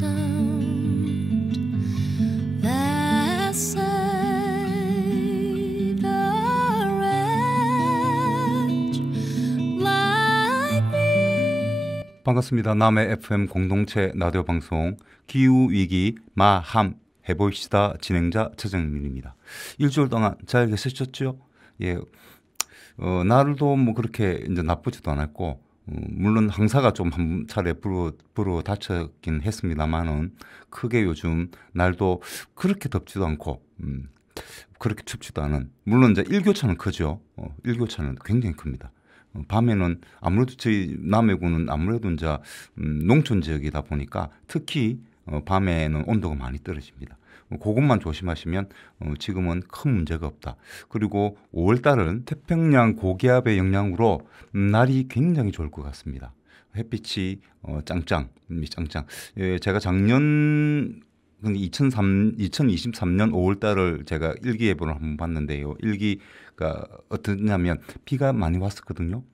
sound that saved a wretch like me. 반갑습니다. 남해 FM 공동체 라디오 방송 기후위기 마함 해보시다 진행자 최정민입니다. 일주일 동안 잘 계셨죠? 예, 날도 뭐 그렇게 이제 나쁘지도 않았고, 물론 황사가 좀 한 차례 불어 닥쳤긴 했습니다만은 크게 요즘 날도 그렇게 덥지도 않고, 그렇게 춥지도 않은, 물론 이제 일교차는 크죠. 일교차는 굉장히 큽니다. 밤에는 아무래도 저희 남해군은 아무래도 이제 농촌 지역이다 보니까 특히 밤에는 온도가 많이 떨어집니다. 그것만 조심하시면 지금은 큰 문제가 없다. 그리고 5월달은 태평양 고기압의 영향으로 날이 굉장히 좋을 것 같습니다. 햇빛이 짱짱. 예, 제가 작년 2023년 5월달을 제가 일기예보를 한번 봤는데요. 일기가 어떠냐면 비가 많이 왔었거든요.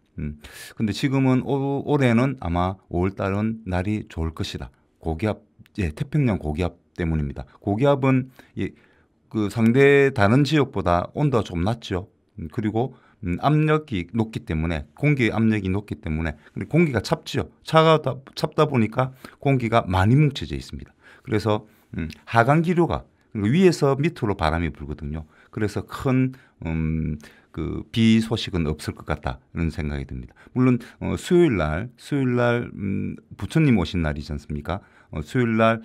근데 지금은 올해는 아마 5월달은 날이 좋을 것이다. 고기압, 예, 태평양 고기압 때문입니다. 고기압은 그 상대 다른 지역보다 온도가 좀 낮죠. 그리고 압력이 높기 때문에, 공기 압력이 높기 때문에, 공기가 찹죠. 찹다 보니까 공기가 많이 뭉쳐져 있습니다. 그래서 하강 기류가 위에서 밑으로 바람이 불거든요. 그래서 큰 그 비 소식은 없을 것 같다는 생각이 듭니다. 물론 수요일 날 부처님 오신 날이지 않습니까? 수요일 날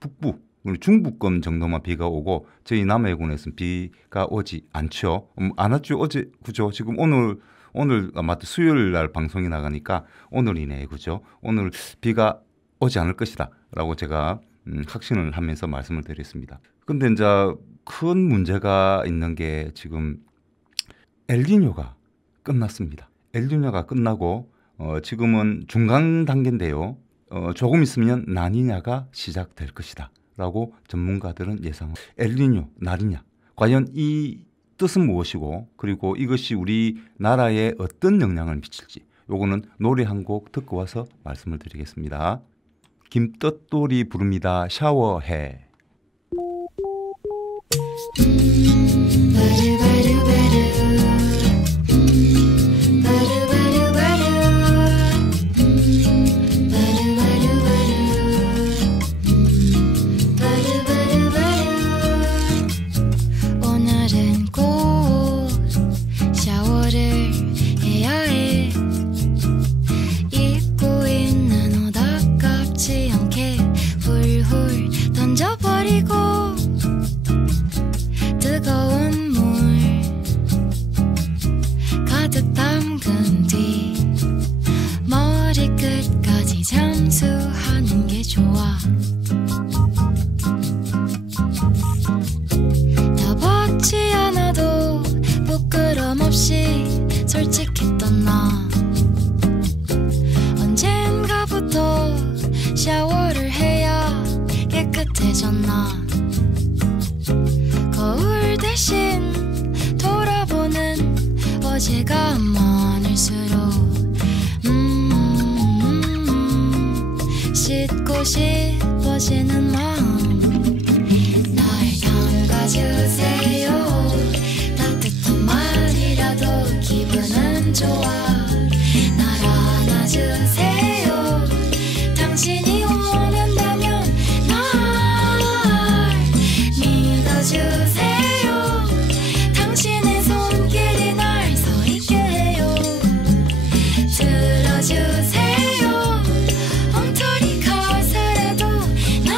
북부, 중부권 정도만 비가 오고 저희 남해군에서는 비가 오지 않죠. 안 왔죠. 어제 그죠? 지금 오늘 아마 수요일 날 방송이 나가니까 오늘이네, 그죠? 오늘 비가 오지 않을 것이다라고 제가 확신을 하면서 말씀을 드렸습니다. 근데 이제 큰 문제가 있는 게 지금 엘니뇨가 끝났습니다. 엘니뇨가 끝나고 지금은 중간 단계인데요. 조금 있으면 라니냐가 시작될 것이다 라고 전문가들은 예상합니다. 엘니뇨, 라니냐, 과연 이 뜻은 무엇이고, 그리고 이것이 우리나라에 어떤 영향을 미칠지, 요거는 노래 한 곡 듣고 와서 말씀을 드리겠습니다. 김떡돌이 부릅니다. 샤워해. 오늘은 꼭 샤워를 해야 해. 입고 있는 옷 아깝지 않게 훌훌 던져버리고 뜨거운 물 가득 담근 뒤 머리끝까지 잠수하는 게 좋아. 다 받지 않아도 부끄럼 없이 솔직했던 나, 언젠가부터 샤워를 해야 깨끗해졌나. 거울 대신 돌아보는 어제가 많을수록 씻고 싶어지는 마음. 날 담가주세요. 따뜻한 말이라도 기분은 좋아. 날 안아주세요. 당신이 원한다면 날 믿어주세요. 당신의 손길이 날 서 있게 해요. 들어주세요. 엉터리 가사라도 날.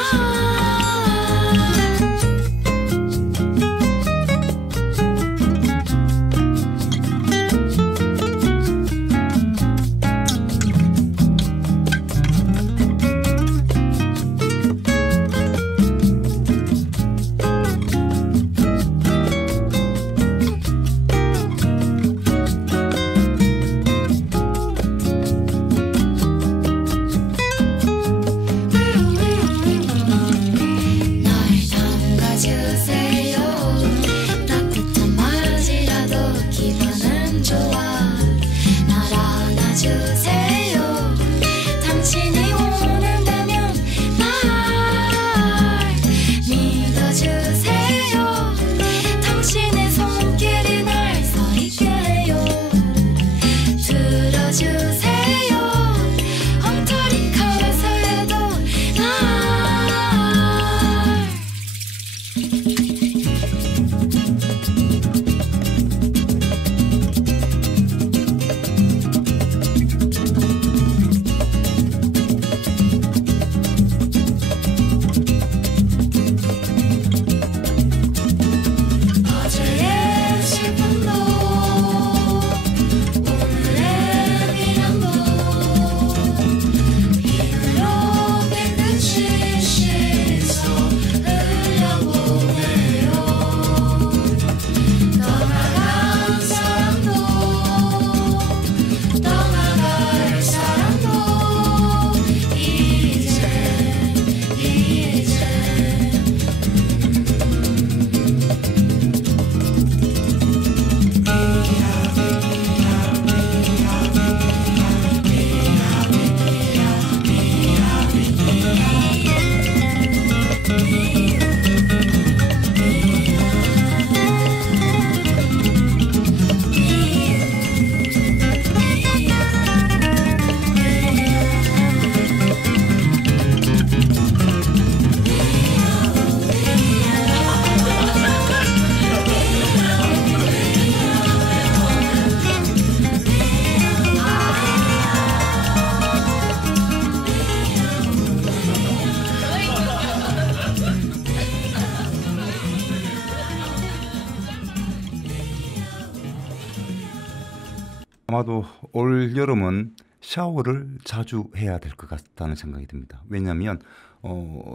아마도 올 여름은 샤워를 자주 해야 될 것 같다는 생각이 듭니다. 왜냐하면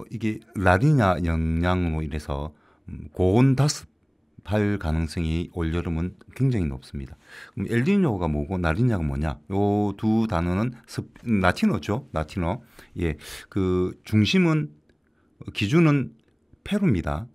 이게 라니냐 영향으로 인해서 고온 다습할 가능성이 올 여름은 굉장히 높습니다. 그럼 엘니뇨가 뭐고 라니냐가 뭐냐? 요 두 단어는 라틴어죠. 라틴어. 예, 그 중심은 기준은 페루입니다.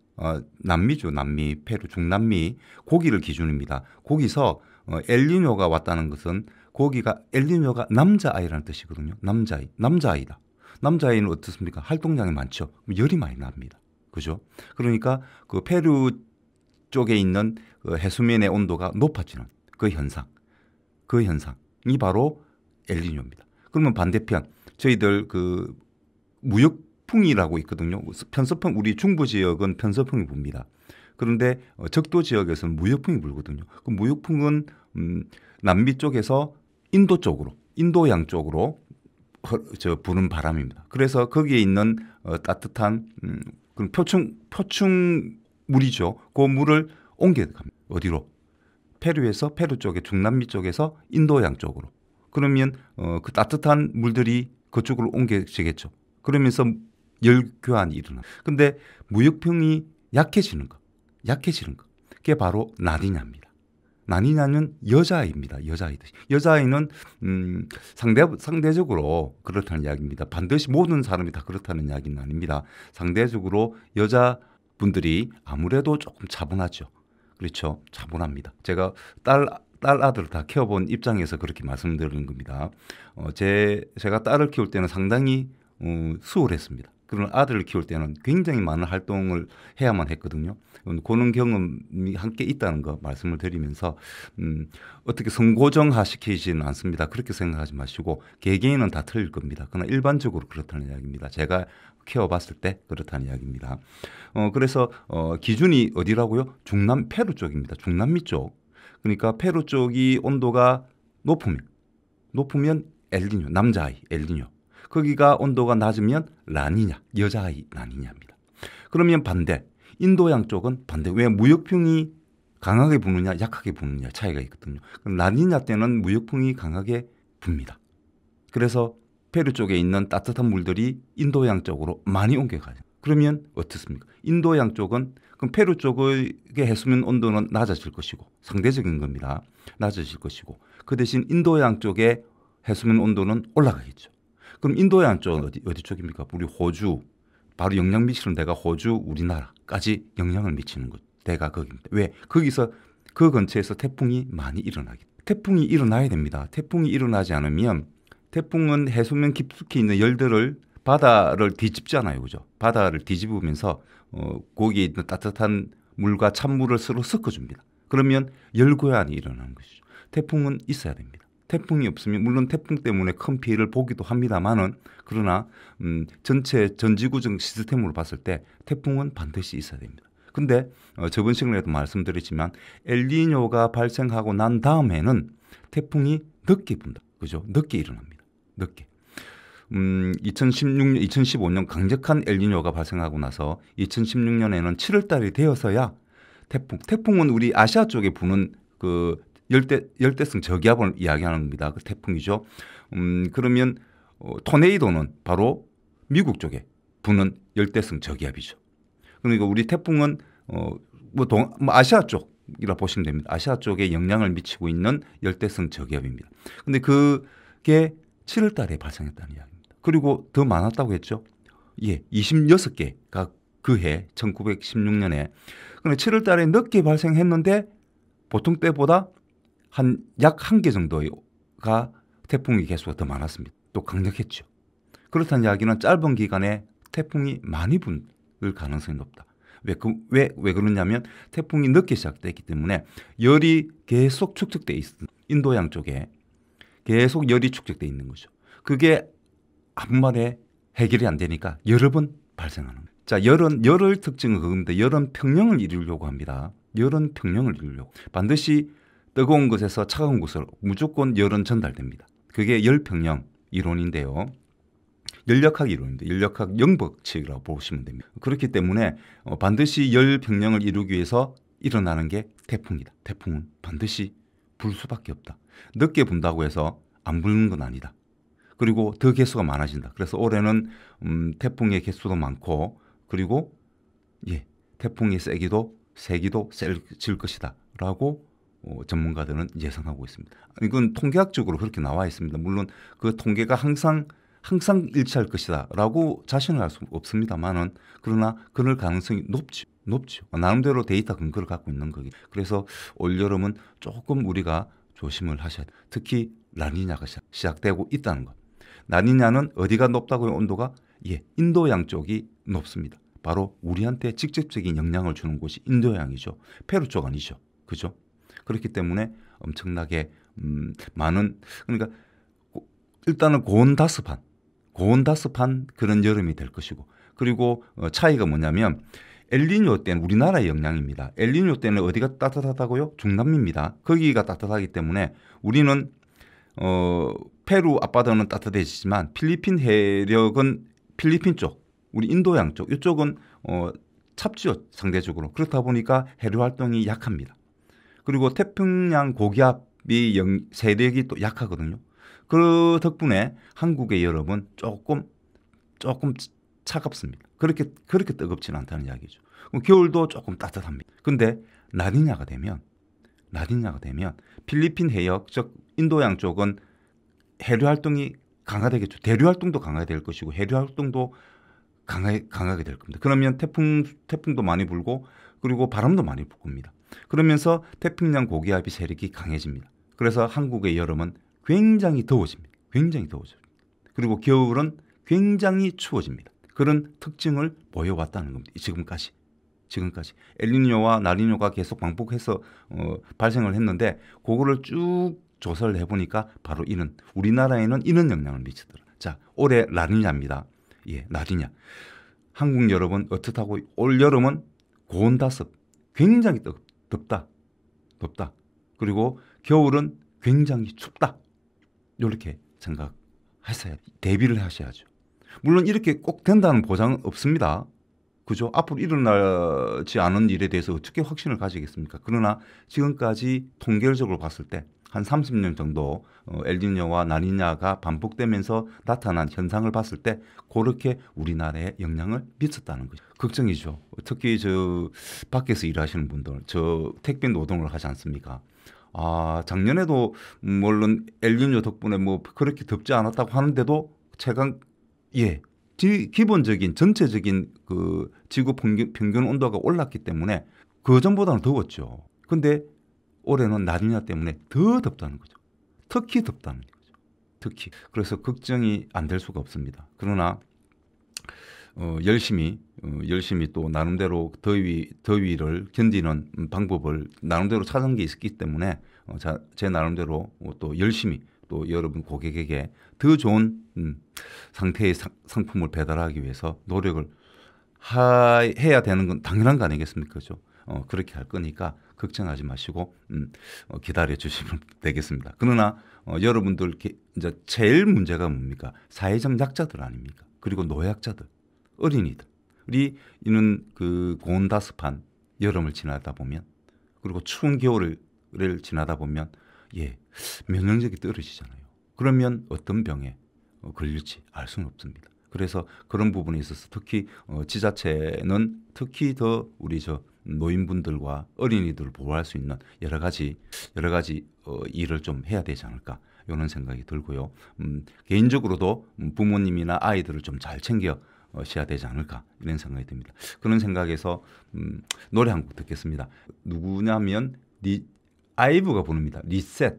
남미죠, 남미, 페루, 중남미, 거기를 기준입니다. 거기서 엘니뇨가 왔다는 것은 거기가 엘니뇨가 남자아이라는 뜻이거든요. 남자아이, 남자아이다. 남자아이는 어떻습니까? 활동량이 많죠. 열이 많이 납니다. 그죠? 그러니까 그 페루 쪽에 있는 그 해수면의 온도가 높아지는 그 현상이 바로 엘니뇨입니다. 그러면 반대편 저희들 그 무역풍이라고 있거든요. 편서풍, 우리 중부 지역은 편서풍이 붑니다. 그런데 적도 지역에서는 무역풍이 불거든요. 그 무역풍은 남미 쪽에서 인도 쪽으로, 인도양 쪽으로 부는 바람입니다. 그래서 거기에 있는 따뜻한 그런 표층 물이죠. 그 물을 옮겨갑니다. 어디로? 페루에서 페루 쪽에 중남미 쪽에서 인도양 쪽으로. 그러면 그 따뜻한 물들이 그쪽으로 옮겨지겠죠. 그러면서 열 교환이 일어나. 근데 무역풍이 약해지는 거. 그게 바로 라니냐입니다. 라니냐는 여자아이입니다. 여자아이는 상대적으로 그렇다는 이야기입니다. 반드시 모든 사람이 다 그렇다는 이야기는 아닙니다. 상대적으로 여자분들이 아무래도 조금 차분하죠. 그렇죠. 차분합니다. 제가 딸 아들을 다 키워본 입장에서 그렇게 말씀드리는 겁니다. 제가 딸을 키울 때는 상당히 수월했습니다. 그런 아들을 키울 때는 굉장히 많은 활동을 해야만 했거든요. 그런 경험이 함께 있다는 거 말씀을 드리면서 어떻게 선고정화 시키지는 않습니다. 그렇게 생각하지 마시고 개개인은 다 틀릴 겁니다. 그러나 일반적으로 그렇다는 이야기입니다. 제가 키워봤을 때 그렇다는 이야기입니다. 그래서 기준이 어디라고요? 페루 쪽입니다. 중남미 쪽. 그러니까 페루 쪽이 온도가 높으면 엘니뇨, 남자아이 엘니뇨. 거기가 온도가 낮으면 라니냐, 여자아이 라니냐입니다. 그러면 반대, 인도양 쪽은 반대. 왜 무역풍이 강하게 부느냐, 약하게 부느냐 차이가 있거든요. 라니냐 때는 무역풍이 강하게 붑니다. 그래서 페루 쪽에 있는 따뜻한 물들이 인도양 쪽으로 많이 옮겨가요. 그러면 어떻습니까? 인도양 쪽은 그럼 페루 쪽의 해수면 온도는 낮아질 것이고 상대적인 겁니다. 낮아질 것이고 그 대신 인도양 쪽의 해수면 온도는 올라가겠죠. 그럼 인도양 쪽은 어디 쪽입니까? 우리 호주, 바로 영향 미치는 데가 호주, 우리나라까지 영향을 미치는 것. 데가 거기입니다. 왜? 거기서 그 근처에서 태풍이 많이 태풍이 일어나야 됩니다. 태풍이 일어나지 않으면 태풍은 해수면 깊숙이 있는 열들을 바다를 뒤집잖아요. 그죠? 바다를 뒤집으면서 거기에 있는 따뜻한 물과 찬물을 서로 섞어줍니다. 그러면 열교환이 일어나는 것이죠. 태풍은 있어야 됩니다. 태풍이 없으면 물론 태풍 때문에 큰 피해를 보기도 합니다만은 그러나 전체 전지구정 시스템으로 봤을 때 태풍은 반드시 있어야 됩니다. 근데 저번 시간에도 말씀드렸지만 엘니뇨가 발생하고 난 다음에는 태풍이 늦게 분다. 그죠? 늦게 일어납니다. 늦게. 2016년, 2015년 강력한 엘니뇨가 발생하고 나서 2016년에는 7월 달이 되어서야 태풍은 우리 아시아 쪽에 부는 그 열대성 저기압을 이야기하는 겁니다. 그 태풍이죠. 그러면 토네이도는 바로 미국 쪽에 부는 열대성 저기압이죠. 그러니까 우리 태풍은 아시아 쪽이라 보시면 됩니다. 아시아 쪽에 영향을 미치고 있는 열대성 저기압입니다. 근데 그게 7월 달에 발생했다는 이야기입니다. 그리고 더 많았다고 했죠. 예, 26개가 그 해 1916년에. 그런데 7월 달에 늦게 발생했는데 보통 때보다 약 한 개 정도가 태풍의 개수가 더 많았습니다. 또 강력했죠. 그렇다는 이야기는 짧은 기간에 태풍이 많이 불 가능성이 높다. 왜 그러냐면 태풍이 늦게 시작됐기 때문에 열이 계속 축적돼 있습니다. 인도양 쪽에 계속 열이 축적돼 있는 거죠. 그게 한 번에 해결이 안 되니까 여러 번 발생하는 거예요. 자, 열의 특징은 그겁니다. 열은 평형을 이루려고 합니다. 열은 평형을 이루려고. 반드시 뜨거운 것에서 차가운 곳으로 무조건 열은 전달됩니다. 그게 열평형 이론인데요. 열역학 이론입니다. 열역학 영법칙이라고 보시면 됩니다. 그렇기 때문에 반드시 열평형을 이루기 위해서 일어나는 게 태풍이다. 태풍은 반드시 불 수밖에 없다. 늦게 분다고 해서 안 부는 건 아니다. 그리고 더 개수가 많아진다. 그래서 올해는 태풍의 개수도 많고 그리고 태풍의 세기도 세질 것이다 라고 전문가들은 예상하고 있습니다. 이건 통계학적으로 그렇게 나와 있습니다. 물론 그 통계가 항상 일치할 것이다 라고 자신을 할 수 없습니다만은 그러나 그럴 가능성이 높죠. 나름대로 데이터 근거를 갖고 있는 거기. 그래서 올여름은 조금 우리가 조심을 하셔야 돼요. 특히 라니냐가 시작되고 있다는 것. 라니냐는 어디가 높다고요? 온도가 인도양 쪽이 높습니다. 바로 우리한테 직접적인 영향을 주는 곳이 인도양이죠. 페루 쪽 아니죠. 그죠? 그렇기 때문에 엄청나게 많은, 그러니까 일단은 고온다습한 그런 여름이 될 것이고, 그리고 차이가 뭐냐면 엘니뇨 때는 우리나라의 영향입니다. 엘니뇨 때는 어디가 따뜻하다고요? 중남미입니다. 거기가 따뜻하기 때문에 우리는 페루 앞바다는 따뜻해지지만 필리핀 해력은 필리핀 쪽, 우리 인도양 쪽 이쪽은 찹지요 상대적으로. 그렇다 보니까 해류 활동이 약합니다. 그리고 태평양 고기압이 세력이 또 약하거든요. 그 덕분에 한국의 여름은 조금 차갑습니다. 그렇게 뜨겁지는 않다는 이야기죠. 겨울도 조금 따뜻합니다. 근데 라니냐가 되면 필리핀 해역, 즉 인도양 쪽은 해류 활동이 강화되겠죠. 대류 활동도 강화될 것이고 해류 활동도 강하게 될 겁니다. 그러면 태풍도 많이 불고 그리고 바람도 많이 불 겁니다. 그러면서 태평양 고기압이 세력이 강해집니다. 그래서 한국의 여름은 굉장히 더워집니다. 그리고 겨울은 굉장히 추워집니다. 그런 특징을 보여왔다는 겁니다. 지금까지 엘니뇨와 라니뇨가 계속 반복해서 발생을 했는데 그거를 쭉 조사를 해보니까 바로 우리나라에는 이런 영향을 미치더라. 자, 올해 라니냐입니다. 라니냐. 한국 여름은 어떻다고? 올 여름은 고온다습, 굉장히 덥다. 그리고 겨울은 굉장히 춥다. 이렇게 생각하셔야, 대비를 하셔야죠. 물론 이렇게 꼭 된다는 보장은 없습니다. 그죠? 앞으로 일어나지 않은 일에 대해서 어떻게 확신을 가지겠습니까? 그러나 지금까지 통계적으로 봤을 때 한 30년 정도 엘니뇨와 라니냐가 반복되면서 나타난 현상을 봤을 때 그렇게 우리나라에 영향을 미쳤다는 거죠. 걱정이죠. 특히 밖에서 일하시는 분들, 택배 노동을 하지 않습니까? 작년에도 물론 엘니뇨 덕분에 그렇게 덥지 않았다고 하는데도 기본적인 전체적인 그 지구 평균 온도가 올랐기 때문에 그 전보다는 더웠죠. 근데 올해는 라니냐 때문에 더 덥다는 거죠. 특히 덥다는 거죠. 그래서 걱정이 안 될 수가 없습니다. 그러나 열심히 또 나름대로 더위를 견디는 방법을 나름대로 찾은 게 있기 때문에 제 나름대로 또 열심히 또 여러분 고객에게 더 좋은 상태의 상품을 배달하기 위해서 노력을 해야 되는 건 당연한 거 아니겠습니까? 그죠? 그렇게 할 거니까 걱정하지 마시고 기다려 주시면 되겠습니다. 그러나 여러분들 이제 제일 문제가 뭡니까? 사회적 약자들 아닙니까? 그리고 노약자들, 어린이들이 이는 그 고온다습한 여름을 지나다 보면 그리고 추운 겨울을 지나다 보면 면역력이 떨어지잖아요. 그러면 어떤 병에 걸릴지 알 수는 없습니다. 그래서 그런 부분에 있어서 특히 지자체는 특히 더 우리 노인분들과 어린이들을 보호할 수 있는 여러 가지 일을 좀 해야 되지 않을까 이런 생각이 들고요. 개인적으로도 부모님이나 아이들을 좀 잘 챙겨셔야 되지 않을까 이런 생각이 듭니다. 그런 생각에서 노래 한 곡 듣겠습니다. 누구냐면 아이브가 부릅니다. 리셋.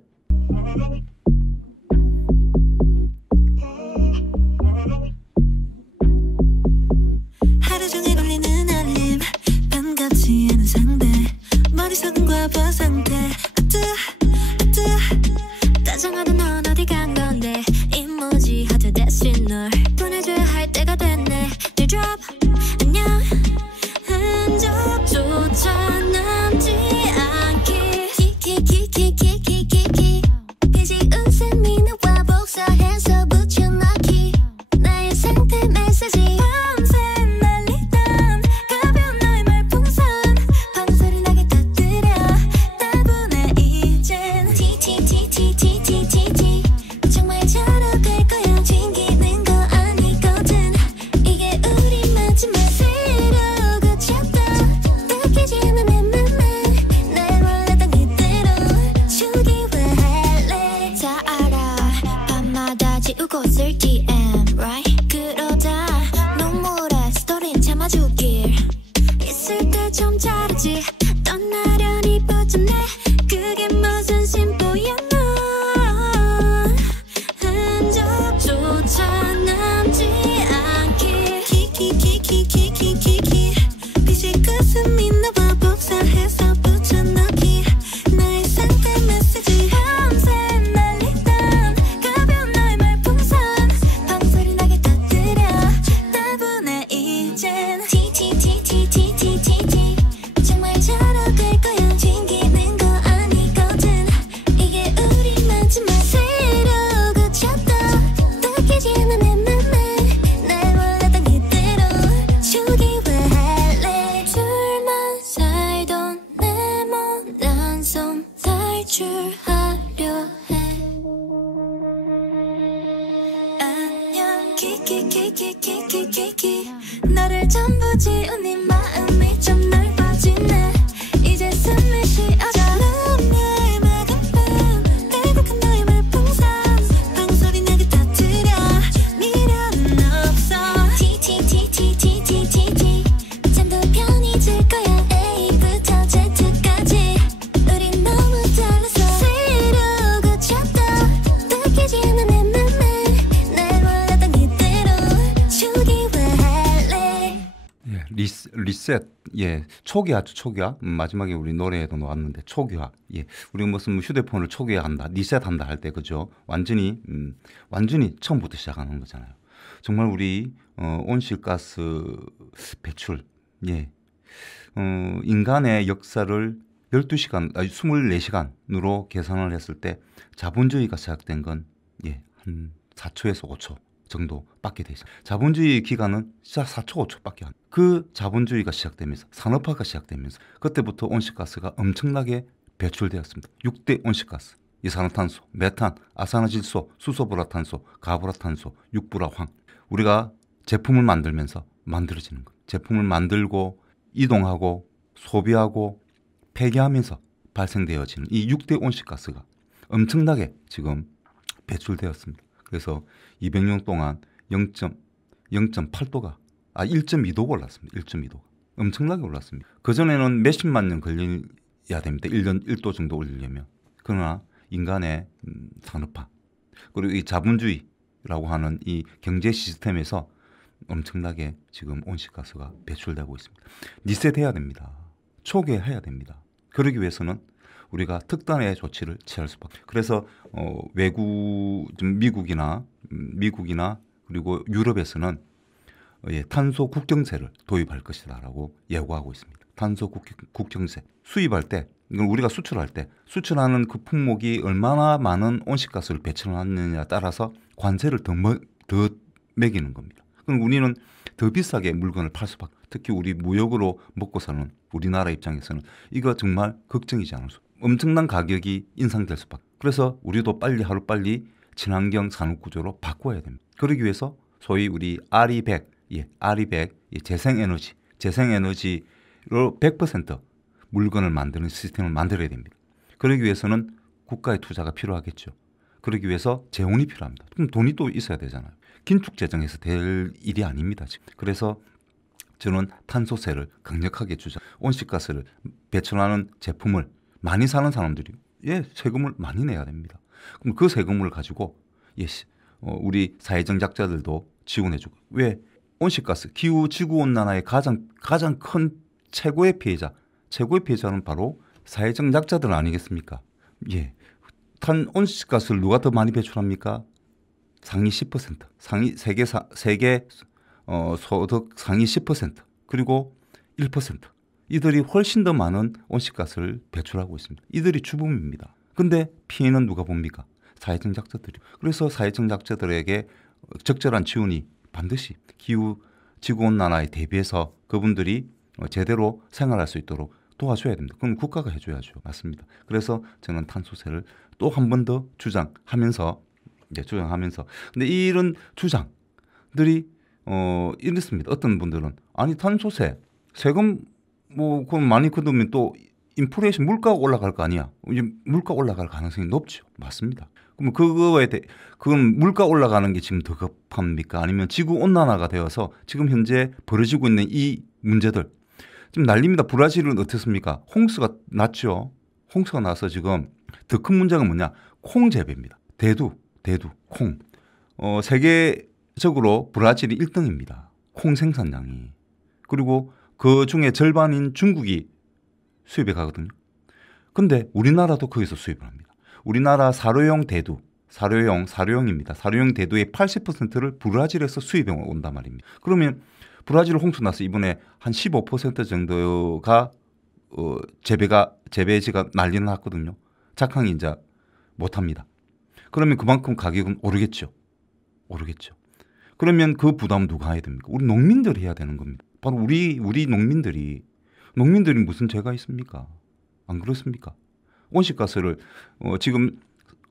하루 종일 울리는 알림 반갑지 않은 상대 머릿속은 과부 상태 다정하던 넌 어디 간 건데 이모지 하트 대신 널 보내줘야 할 때가 됐네 내 drop 안녕 흔적조차 남지 않게 키키키키키키키키 빛이 오늘 전부 지운 네 마음이 좀 넓어지네 이제 숨이 쉬어져라 나의 마감밤 빼곡한 너의 말풍선 방소리 내게 터뜨려 미련은 없어 TTTTTTTT 잠도 편히 들 거야 A부터 Z까지 우린 너무 달라서 새로 고쳤다 느끼지 않아 내 맘에 날 원하던 그대로 초기화할래. 예, 리셋. 예, 초기화, 초기화. 마지막에 우리 노래에도 나왔는데 초기화. 예, 우리가 무슨 휴대폰을 초기화한다, 리셋한다 할 때 그죠? 완전히 처음부터 시작하는 거잖아요. 정말 우리 온실가스 배출, 예, 인간의 역사를 12시간, 아니 24시간으로 계산을 했을 때 자본주의가 시작된 건 예, 한 4초에서 5초 정도밖에 되죠. 자본주의 기간은 진짜 4초, 5초밖에 안. 그 자본주의가 시작되면서 산업화가 시작되면서 그때부터 온실가스가 엄청나게 배출되었습니다. 6대 온실가스. 이산화탄소, 메탄, 아산화질소, 수소불화탄소, 가불화탄소, 육불화황. 우리가 제품을 만들면서 만들어지는 것. 제품을 만들고 이동하고 소비하고 폐기하면서 발생되어지는 이 6대 온실가스가 엄청나게 지금 배출되었습니다. 그래서 200년 동안 0.8도가 1.2도가 올랐습니다. 1.2도가 엄청나게 올랐습니다. 그전에는 몇십만 년 걸려야 됩니다. 1도 정도 올리려면. 그러나 인간의 산업화 그리고 이 자본주의라고 하는 이 경제 시스템에서 엄청나게 지금 온실가스가 배출되고 있습니다. 리셋해야 됩니다. 초기화해야 됩니다. 그러기 위해서는 우리가 특단의 조치를 취할 수밖에. 그래서 미국이나 그리고 유럽에서는 탄소 국경세를 도입할 것이다라고 예고하고 있습니다. 탄소 국경세 수입할 때, 이걸 우리가 수출할 때 수출하는 그 품목이 얼마나 많은 온실가스를 배출하느냐에 따라서 관세를 더 매기는 겁니다. 그럼 우리는 더 비싸게 물건을 팔 수밖에. 특히 우리 무역으로 먹고 사는 우리나라 입장에서는 이거 정말 걱정이지 않을 수. 엄청난 가격이 인상될 수밖에. 그래서 우리도 하루빨리 친환경 산업 구조로 바꿔야 됩니다. 그러기 위해서 소위 우리 RE100, RE100 재생에너지로 100% 물건을 만드는 시스템을 만들어야 됩니다. 그러기 위해서는 국가의 투자가 필요하겠죠. 그러기 위해서 재원이 필요합니다. 그럼 돈이 또 있어야 되잖아요. 긴축 재정에서 될 일이 아닙니다. 지금. 그래서 저는 탄소세를 강력하게 주장. 온실가스를 배출하는 제품을 많이 사는 사람들이 세금을 많이 내야 됩니다. 그럼 그 세금을 가지고 우리 사회적 약자들도 지원해주고. 왜? 온실가스, 기후 지구 온난화의 가장 큰 최고의 피해자는 바로 사회적 약자들 아니겠습니까? 예, 온실가스를 누가 더 많이 배출합니까? 상위 10%, 세계 소득 상위 10%, 그리고 1%. 이들이 훨씬 더 많은 온실가스를 배출하고 있습니다. 이들이 주범입니다. 근데 피해는 누가 봅니까? 사회적 약자들이. 그래서 사회적 약자들에게 적절한 지원이 반드시 기후 지구온난화에 대비해서 그분들이 제대로 생활할 수 있도록 도와줘야 됩니다. 그럼 국가가 해줘야죠. 맞습니다. 그래서 저는 탄소세를 또 한 번 더 주장하면서 근데 이런 주장들이 이렇습니다. 어떤 분들은 아니 탄소세 세금 그건 많이 거두면 또 인플레이션 물가가 올라갈 거 아니야. 이제 물가 올라갈 가능성이 높죠. 맞습니다. 그럼 그건 물가 올라가는 게 지금 더 급합니까? 아니면 지구 온난화가 되어서 지금 현재 벌어지고 있는 이 문제들 지금 난립니다. 브라질은 어떻습니까? 홍수가 났죠. 홍수가 나서 지금 더 큰 문제가 뭐냐? 콩 재배입니다. 대두, 콩. 세계적으로 브라질이 1등입니다. 콩 생산량이. 그리고 그 중에 절반인 중국이 수입에 가거든요. 근데 우리나라도 거기서 수입을 합니다. 우리나라 사료용입니다. 사료용 대두의 80%를 브라질에서 수입해 온단 말입니다. 그러면 브라질 홍수 나서 이번에 한 15% 정도가 재배지가 난리는 났거든요. 작황이 이제 못합니다. 그러면 그만큼 가격은 오르겠죠. 그러면 그 부담 누가 해야 됩니까? 우리 농민들이 해야 되는 겁니다. 바로 우리 농민들이 무슨 죄가 있습니까? 안 그렇습니까? 온실가스를 지금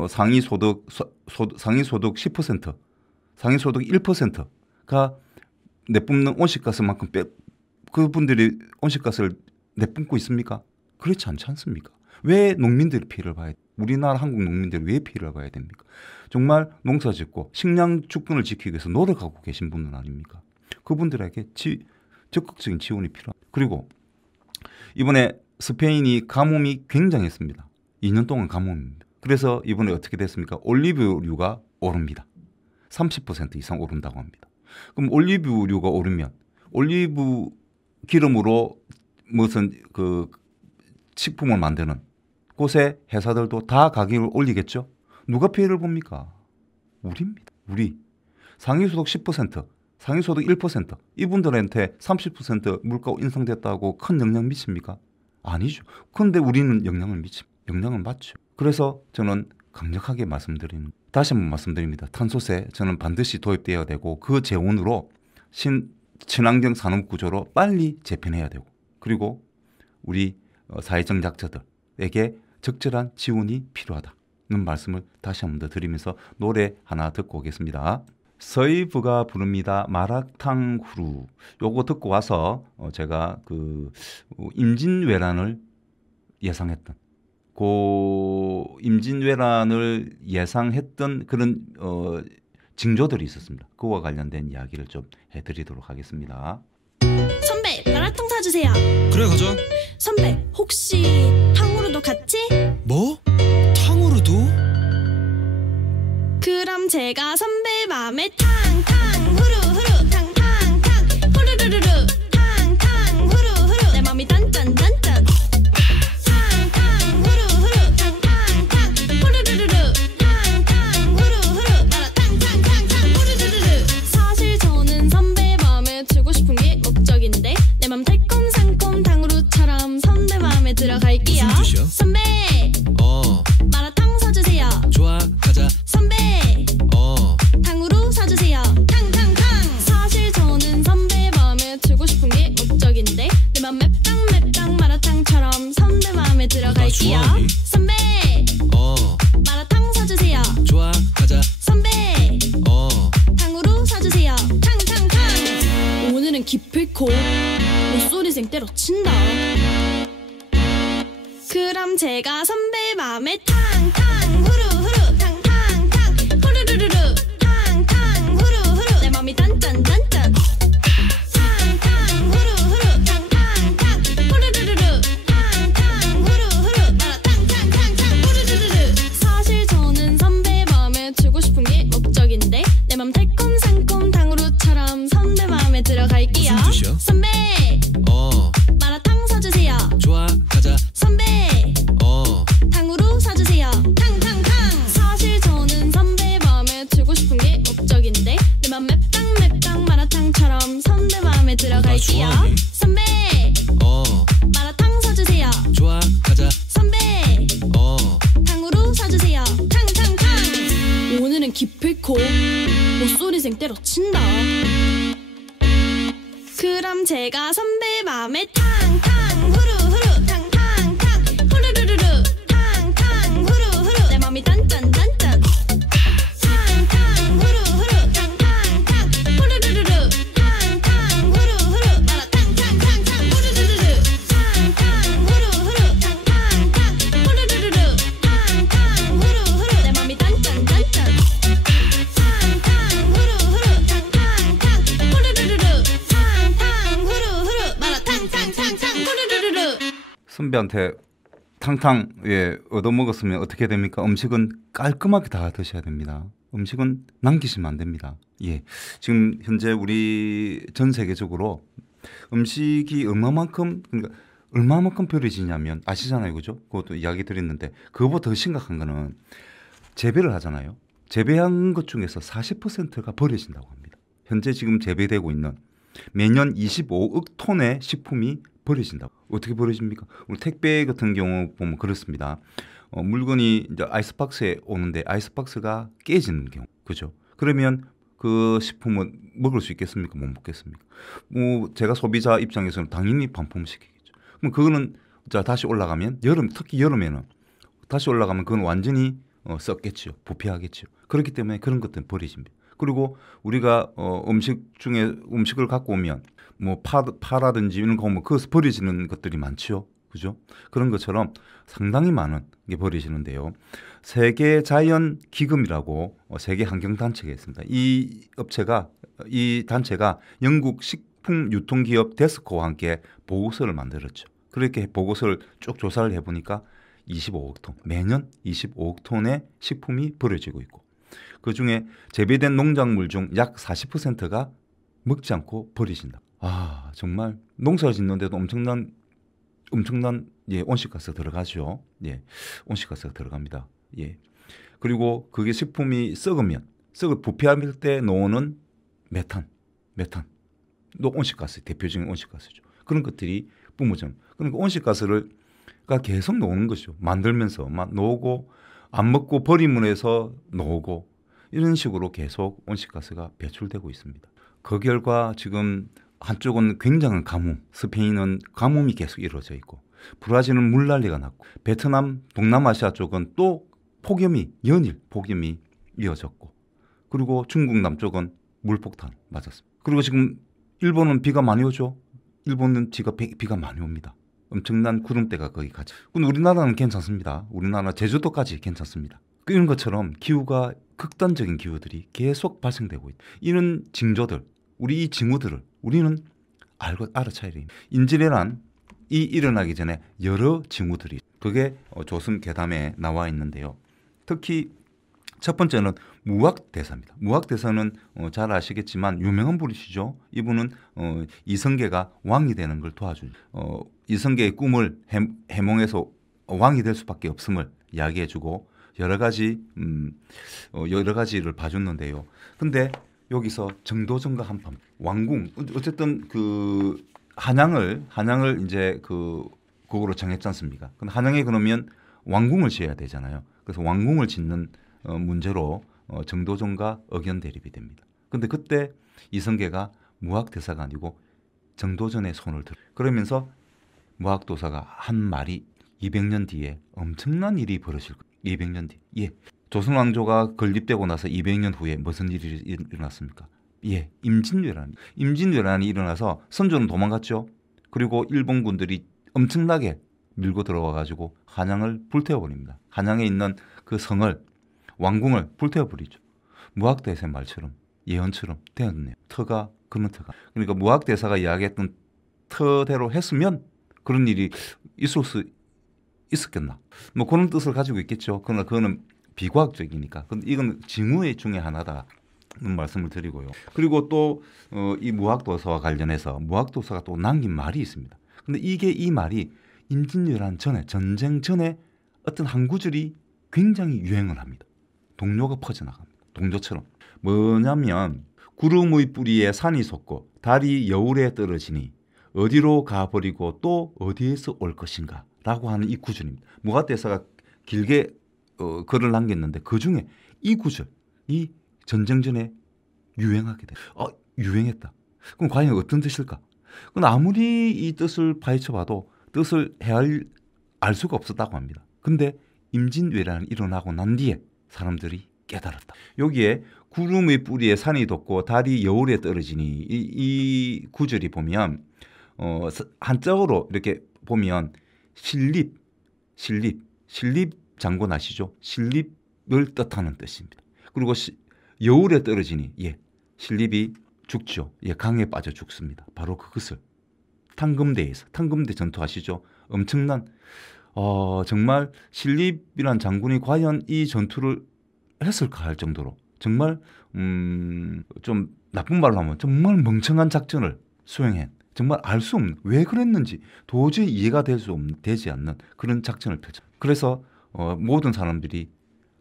상위 소득 10%, 상위 소득 1%가 내뿜는 온실가스만큼 그분들이 온실가스를 내뿜고 있습니까? 그렇지 않지 않습니까? 왜 농민들이 피해를 봐야 돼? 우리나라 한국 농민들이 왜 피해를 봐야 됩니까? 정말 농사 짓고 식량 주권을 지키기 위해서 노력하고 계신 분들 아닙니까? 그분들에게 적극적인 지원이 필요합니다. 그리고 이번에 스페인이 가뭄이 굉장했습니다. 2년 동안 가뭄입니다. 그래서 이번에 어떻게 됐습니까? 올리브유가 오릅니다. 30% 이상 오른다고 합니다. 그럼 올리브유가 오르면 올리브 기름으로 무슨 그 식품을 만드는 곳의 회사들도 다 가격을 올리겠죠? 누가 피해를 봅니까? 우리입니다. 우리. 상위소득 10%, 상위소득 1% 이분들한테 30% 물가 인상됐다고 큰 영향 미칩니까? 아니죠. 그런데 우리는 영향을 받죠. 그래서 저는 강력하게 다시 한번 말씀드립니다. 탄소세 저는 반드시 도입되어야 되고 그 재원으로 친환경 산업 구조로 빨리 재편해야 되고 그리고 우리 사회적 약자들에게 적절한 지원이 필요하다는 말씀을 다시 한번 더 드리면서 노래 하나 듣고 오겠습니다. 서이브가 부릅니다. 마라탕 후루. 요거 듣고 와서 제가 그 임진왜란을 예상했던 그런 징조들이 있었습니다. 그와 관련된 이야기를 좀 해드리도록 하겠습니다. 선배 마라탕 사주세요. 그래 가자. 선배 혹시 탕후루도 같이? 뭐? 탕후루도? 그럼 제가 선배 맘에 탕탕 후루후루 탕탕탕 후루루루루 탕탕 후루후루 내 맘이 딴딴딴딴 탕탕 후루후루 탕탕탕 후루루루루 탕탕 후루후루 나라 탕탕탕탕 후루루루루 사실 저는 선배 맘에 들고 싶은 게 목적인데 내 맘 달콤상콤 탕후루처럼 선배 맘에 들어갈게요. 무슨 뜻이야? 선배 마라탕 사주세요. 좋아 가자. 선배 탕후루 사주세요. 탕탕탕 사실 저는 선배 마음에 들고 싶은 게 목적인데 내 맘 맵당 마라탕처럼 선배 마음에 들어갈게요. 좋아하니? 선배 마라탕 사주세요. 좋아 가자. 선배 탕후루 사주세요. 탕탕탕 오늘은 기필코 목소리생 때려친다. 그럼 제가 선배 맘에 탕탕 후루후루 탕탕탕 후루루루루 탕탕 후루후루 내 맘이 딴딴딴딴 탕탕 후루후루 탕탕탕 후루루루루 탕탕 후루후루 나라 탕탕탕탕 후루루루루 사실 저는 선배 맘에 들고 싶은 게 목적인데 내 맘 달콤상콤 탕후루처럼 선배 맘에 들어갈게요. 무슨 뜻이야? 선배 마라탕 사주세요. 좋아 가자. 선배 탕후루 사주세요. 탕탕탕 사실 저는 선배 마음에 들고 싶은 게 목적인데 내 맘 맵당 마라탕처럼 선배 마음에 들어갈게요. 좋아하니? 선배 마라탕 사주세요. 좋아 가자. 선배 탕후루 사주세요. 탕탕탕 오늘은 기필코 목소리생 때려친다. 그럼 제가 선배 맘에 탕탕 후루후루 탕탕탕 후루루루루 탕탕 후루후루 내 맘이 딴딴딴딴 탕탕 후루후루 탕탕탕 후루루루루 탕탕 후루후루 나라 탕탕탕탕 후루루루루 탕탕 후루후루 탕탕탕 후루루루루 탕탕 후루후루 내 맘이 딴딴딴딴 탕탕 후루후루 탕탕탕 후루루루루 탕탕 후루후루 나라 탕탕탕탕 후루루루루 선배한테 탕탕 얻어먹었으면 어떻게 됩니까? 음식은 깔끔하게 다 드셔야 됩니다. 음식은 남기시면 안 됩니다. 예, 지금 현재 우리 전 세계적으로 음식이 얼마만큼 버려지냐면 아시잖아요, 그죠? 그것도 이야기 드렸는데 그거보다 더 심각한 거는 재배를 하잖아요. 재배한 것 중에서 40%가 버려진다고 합니다. 현재 지금 재배되고 있는 매년 25억 톤의 식품이 버려진다고. 어떻게 버려집니까? 우리 택배 같은 경우 보면 그렇습니다. 물건이 이제 아이스박스에 오는데 아이스박스가 깨지는 경우, 그죠? 그러면 그 식품은 먹을 수 있겠습니까? 못 먹겠습니까? 뭐 제가 소비자 입장에서는 당연히 반품시키겠죠. 그럼 그거는 자 다시 올라가면 특히 여름에는 다시 올라가면 그건 완전히 썩겠죠. 부패하겠죠. 그렇기 때문에 그런 것들은 버려집니다. 그리고 우리가 음식 중에 음식을 갖고 오면 뭐 파라든지 이런 거 뭐 그것을 버려지는 것들이 많지요. 그죠? 그런 것처럼 상당히 많은 게 버려지는데요. 세계 자연 기금이라고 세계 환경 단체가 있습니다. 이 단체가 영국 식품 유통기업 데스코와 함께 보고서를 만들었죠. 그렇게 보고서를 쭉 조사를 해보니까 25억 톤, 매년 25억 톤의 식품이 버려지고 있고, 그중에 재배된 농작물 중 약 40%가 먹지 않고 버려진다. 아, 정말 농사를 짓는데도 엄청난 온실가스가 들어가죠. 예, 온실가스가 들어갑니다. 예. 그리고 그게 식품이 썩으면 부패할 때 나오는 메탄도 온실가스, 대표적인 온실가스죠. 그런 것들이 뿜어져. 그러니까 온실가스가 계속 나오는 것이죠. 만들면서 막 나오고 안 먹고 버리면 해서 나오고 이런 식으로 계속 온실가스가 배출되고 있습니다. 그 결과 지금 한쪽은 굉장한 가뭄, 스페인은 가뭄이 계속 이루어져 있고, 브라질은 물난리가 났고, 베트남, 동남아시아 쪽은 또 연일 폭염이 이어졌고, 그리고 중국 남쪽은 물폭탄 맞았습니다. 그리고 지금 일본은 비가 많이 오죠. 일본은 비가 많이 옵니다. 엄청난 구름대가 거기 가죠. 근데 우리나라는 괜찮습니다. 우리나라 제주도까지 괜찮습니다. 이런 것처럼 극단적인 기후들이 계속 발생되고 있다. 이런 징조들, 이 징후들을 우리는 알아차야 됩니다. 인지례란 일어나기 전에 여러 징후들이, 그게 조선 괴담에 나와 있는데요. 특히 첫 번째는 무학대사입니다. 무학대사는 잘 아시겠지만 유명한 분이시죠. 이분은 이성계가 왕이 되는 걸 도와준, 이성계의 꿈을 해몽해서 왕이 될 수밖에 없음을 이야기해주고 여러 가지를 봐줬는데요. 근데 여기서 정도전과 한판, 왕궁, 어쨌든 그 한양을 이제 그거로 정했지 않습니까? 근데 한양에 그러면 왕궁을 지어야 되잖아요. 그래서 왕궁을 짓는 문제로 정도전과 의견 대립이 됩니다. 근데 그때 이성계가 무학대사가 아니고 정도전의 손을 들어. 그러면서 무학도사가 한 말이 200년 뒤에 엄청난 일이 벌어질 거예요. 200년 뒤. 예. 조선 왕조가 건립되고 나서 200년 후에 무슨 일이 일어났습니까? 예, 임진왜란이 일어나서 선조는 도망갔죠. 그리고 일본군들이 엄청나게 밀고 들어와 가지고 한양을 불태워버립니다. 한양에 있는 그 왕궁을 불태워버리죠. 무학대사의 말처럼, 예언처럼 되었네요. 그런 터가. 그러니까 무학대사가 이야기했던 터대로 했으면 그런 일이 있었겠나. 뭐 그런 뜻을 가지고 있겠죠. 그러나 그거는 비과학적이니까. 근데 이건 징후의 중에 하나다는 말씀을 드리고요. 그리고 또 이 무학도사와 관련해서 무학도사가 또 남긴 말이 있습니다. 근데 이 말이 임진왜란 전에, 전쟁 전에 어떤 한 구절이 굉장히 유행을 합니다. 동료가 퍼져나갑니다. 동조처럼. 뭐냐면 구름의 뿌리에 산이 솟고 달이 여울에 떨어지니 어디로 가버리고 또 어디에서 올 것인가 라고 하는 이 구절입니다. 무학대사가 길게 글을 남겼는데 그중에 이 구절이 전쟁 전에 유행하게 돼요. 유행했다. 그럼 과연 어떤 뜻일까? 그건 아무리 이 뜻을 파헤쳐봐도 뜻을 알 수가 없었다고 합니다. 근데 임진왜란이 일어나고 난 뒤에 사람들이 깨달았다. 여기에 구름의 뿌리에 산이 돋고 달이 여울에 떨어지니 이 구절이 보면 한자어로 이렇게 보면 신립 장군 아시죠? 신립을 뜻하는 뜻입니다. 그리고 여울에 떨어지니 신립이 죽죠. 강에 빠져 죽습니다. 바로 그것을 탕금대 전투 아시죠? 엄청난 정말 신립이란 장군이 과연 이 전투를 했을까 할 정도로 정말 좀 나쁜 말로 하면 정말 멍청한 작전을 수행한, 정말 알 수 없는, 왜 그랬는지 도저히 이해가 되지 않는 그런 작전을 펼쳐. 그래서 모든 사람들이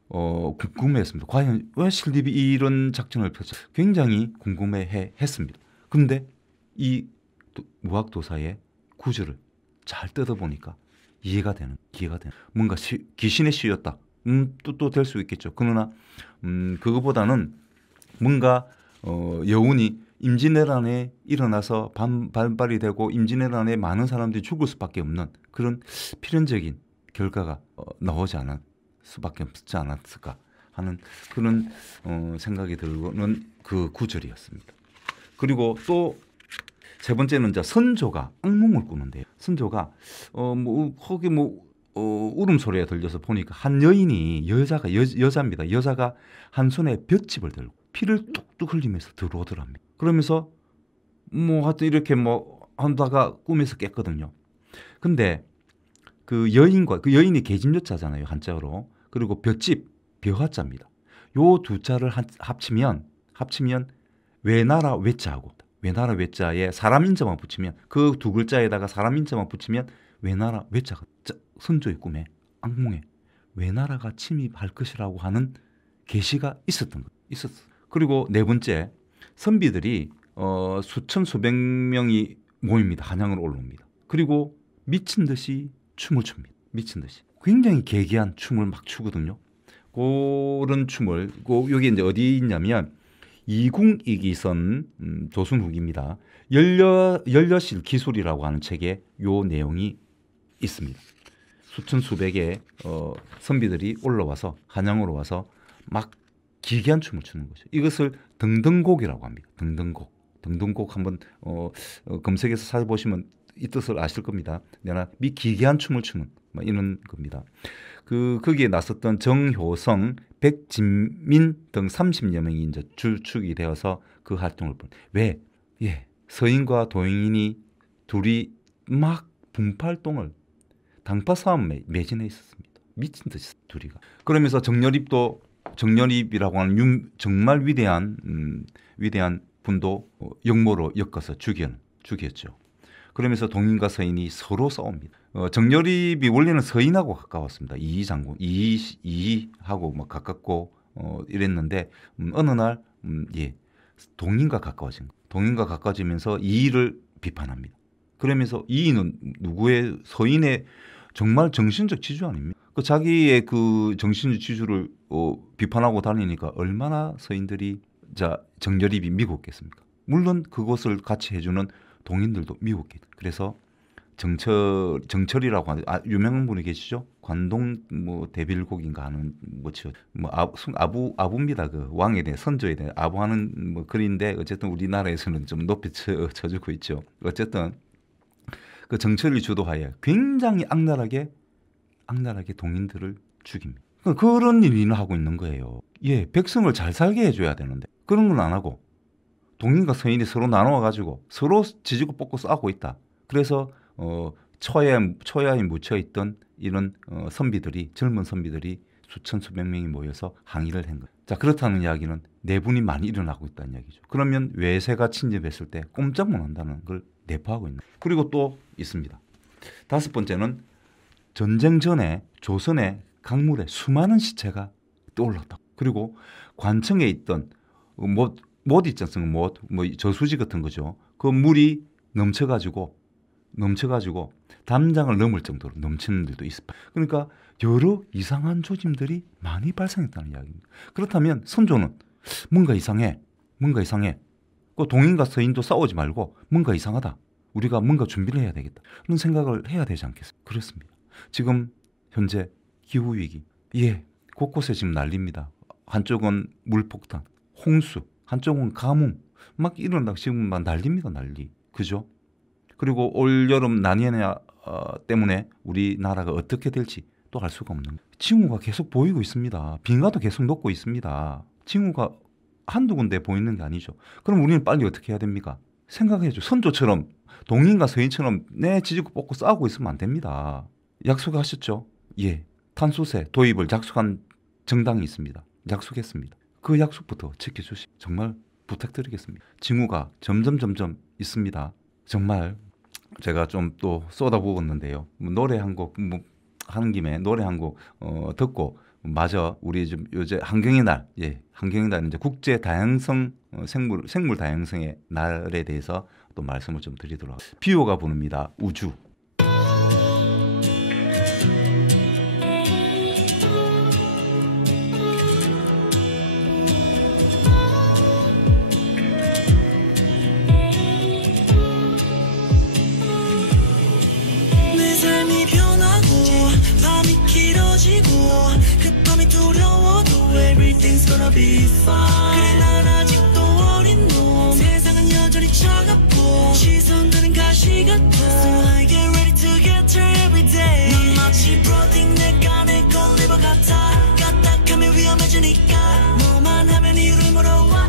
궁금해했습니다. 과연 왜 신립이 이런 작전을 펼쳐? 굉장히 궁금해했습니다. 근데 이 무학도사의 구절을 잘 뜯어보니까 이해가 되는 뭔가 귀신의 시였다. 또 될 수 있겠죠. 그러나 그거보다는 뭔가 여운이 임진왜란에 일어나서 반발이 되고 임진왜란에 많은 사람들이 죽을 수밖에 없는 그런 필연적인 결과가 나오지 않을 수밖에 없지 않았을까 하는 그런 생각이 들고는 그 구절이었습니다. 그리고 또 세 번째는 이제 선조가 악몽을 꾸는데요. 선조가 거기 울음소리가 들려서 보니까 한 여인이 여자입니다. 여자가 한 손에 볏짚을 들고 피를 뚝뚝 흘리면서 들어오더랍니다. 그러면서 하여튼 이렇게 하다가 꿈에서 깼거든요. 근데 그 여인이 계집여자잖아요, 한자어로. 그리고 볏짚, 벼하자입니다. 요 두 자를 합치면 외나라 외자하고 외나라 외자에 사람 인자만 붙이면 그 두 글자에다가 사람 인자만 붙이면 외나라 외자가 선조의 꿈에 악몽에 외나라가 침입할 것이라고 하는 계시가 있었어. 그리고 네 번째, 선비들이 수천 수백 명이 모입니다. 한양으로 올라옵니다. 그리고 미친 듯이 춤을 춥니다. 미친 듯이 굉장히 계기한 춤을 막 추거든요. 그런 춤을 여기 이제 어디 있냐면 이궁이기선 조선 후기입니다. 열려실 기술이라고 하는 책에 요 내용이 있습니다. 수천 수백의 선비들이 올라와서 한양으로 와서 막 기괴한 춤을 추는 거죠. 이것을 등등곡이라고 합니다. 등등곡 한번 검색해서 찾아보시면 이 뜻을 아실 겁니다. 내가 기괴한 춤을 추는 이런 겁니다. 거기에 나섰던 정효성, 백진민 등 30여 명이 이제 주축이 되어서 그 활동을 왜? 서인과 도인이 둘이 막 분팔동을 당파 싸움에 매진해 있었습니다. 미친 듯이 둘이가. 그러면서 정열입이라고 하는 정말 위대한 분도 역모로 엮어서 죽였죠. 그러면서 동인과 서인이 서로 싸웁니다. 정열입이 원래는 서인하고 가까웠습니다. 이하고 막 가깝고 이랬는데 어느 날 동인과 가까워진 거예요. 동인과 가까워지면서 이의를 비판합니다. 그러면서 이의는 누구의 서인의 정말 정신적 지주 아닙니까? 자기의 그 정신적 지주를 비판하고 다니니까 얼마나 서인들이 정열입이 미웠겠습니까? 물론 그것을 같이 해주는 동인들도 미웠겠죠. 그래서 정철이라고 하는 유명한 분이 계시죠. 관동 대빌곡인가 하는 아부입니다. 그 왕에 대해 선조에 대해 아부하는 글인데 어쨌든 우리나라에서는 좀 높이 쳐주고 있죠. 어쨌든 그 정철이 주도하에 굉장히 악랄하게 동인들을 죽입니다. 그런 일을 하고 있는 거예요. 백성을 잘 살게 해줘야 되는데 그런 건 안 하고 동인과 서인이 서로 나눠가지고 서로 지지고 뽑고 싸우고 있다. 그래서 초야에 묻혀있던 이런 젊은 선비들이 수천 수백 명이 모여서 항의를 한 거예요. 그렇다는 이야기는 내분이 많이 일어나고 있다는 이야기죠. 그러면 외세가 침입했을 때 꼼짝 못한다는 걸 내포하고 있는 거예요. 그리고 또 있습니다. 다섯 번째는 전쟁 전에 조선의 강물에 수많은 시체가 떠올랐다. 그리고 관청에 있던 못 있지 않습니까? 저수지 같은 거죠. 그 물이 넘쳐가지고 담장을 넘을 정도로 넘치는 일도 있습니다. 그러니까 여러 이상한 조짐들이 많이 발생했다는 이야기입니다. 그렇다면 선조는 뭔가 이상해. 그 동인과 서인도 싸우지 말고 뭔가 이상하다. 우리가 뭔가 준비를 해야 되겠다. 그런 생각을 해야 되지 않겠습니까? 그렇습니다. 지금 현재 기후위기. 곳곳에 지금 난립니다. 한쪽은 물폭탄, 홍수, 한쪽은 가뭄. 막 일어나고 지금 막 난립니다. 난리. 그죠? 그리고 올여름 라니냐 때문에 우리나라가 어떻게 될지 또 알 수가 없는 거예요. 징후가 계속 보이고 있습니다. 빙하도 계속 녹고 있습니다. 징후가 한두 군데 보이는 게 아니죠. 그럼 우리는 빨리 어떻게 해야 됩니까? 생각해야죠. 선조처럼 동인과 서인처럼 지지고 뽑고 싸우고 있으면 안 됩니다. 약속하셨죠? 탄소세 도입을 약속한 정당이 있습니다. 약속했습니다. 그 약속부터 지켜주시 정말 부탁드리겠습니다. 징후가 점점 있습니다. 정말 제가 좀 또 쏟아부었는데요. 노래 한 곡 하는 김에 노래 한 곡 듣고 마저 우리 좀 요새 환경의 날, 환경의 날 이제 국제 다양성 생물 다양성의 날에 대해서 또 말씀을 좀 드리도록 하겠습니다. 비오가 부릅니다. 우주. 내 삶이 변하고 밤이 길어지고 그 밤이 아무리 두려워도 everything's gonna be fine. 그래 난 아직도 어린 놈. 세상은 여전히 차갑고 시선들은 가시 같아. So I get ready to get through every day. 넌 마치 브로딩 내가 내 건 리버 같아. 까딱하면 위험해지니까 너만 하면 이유를 물어와.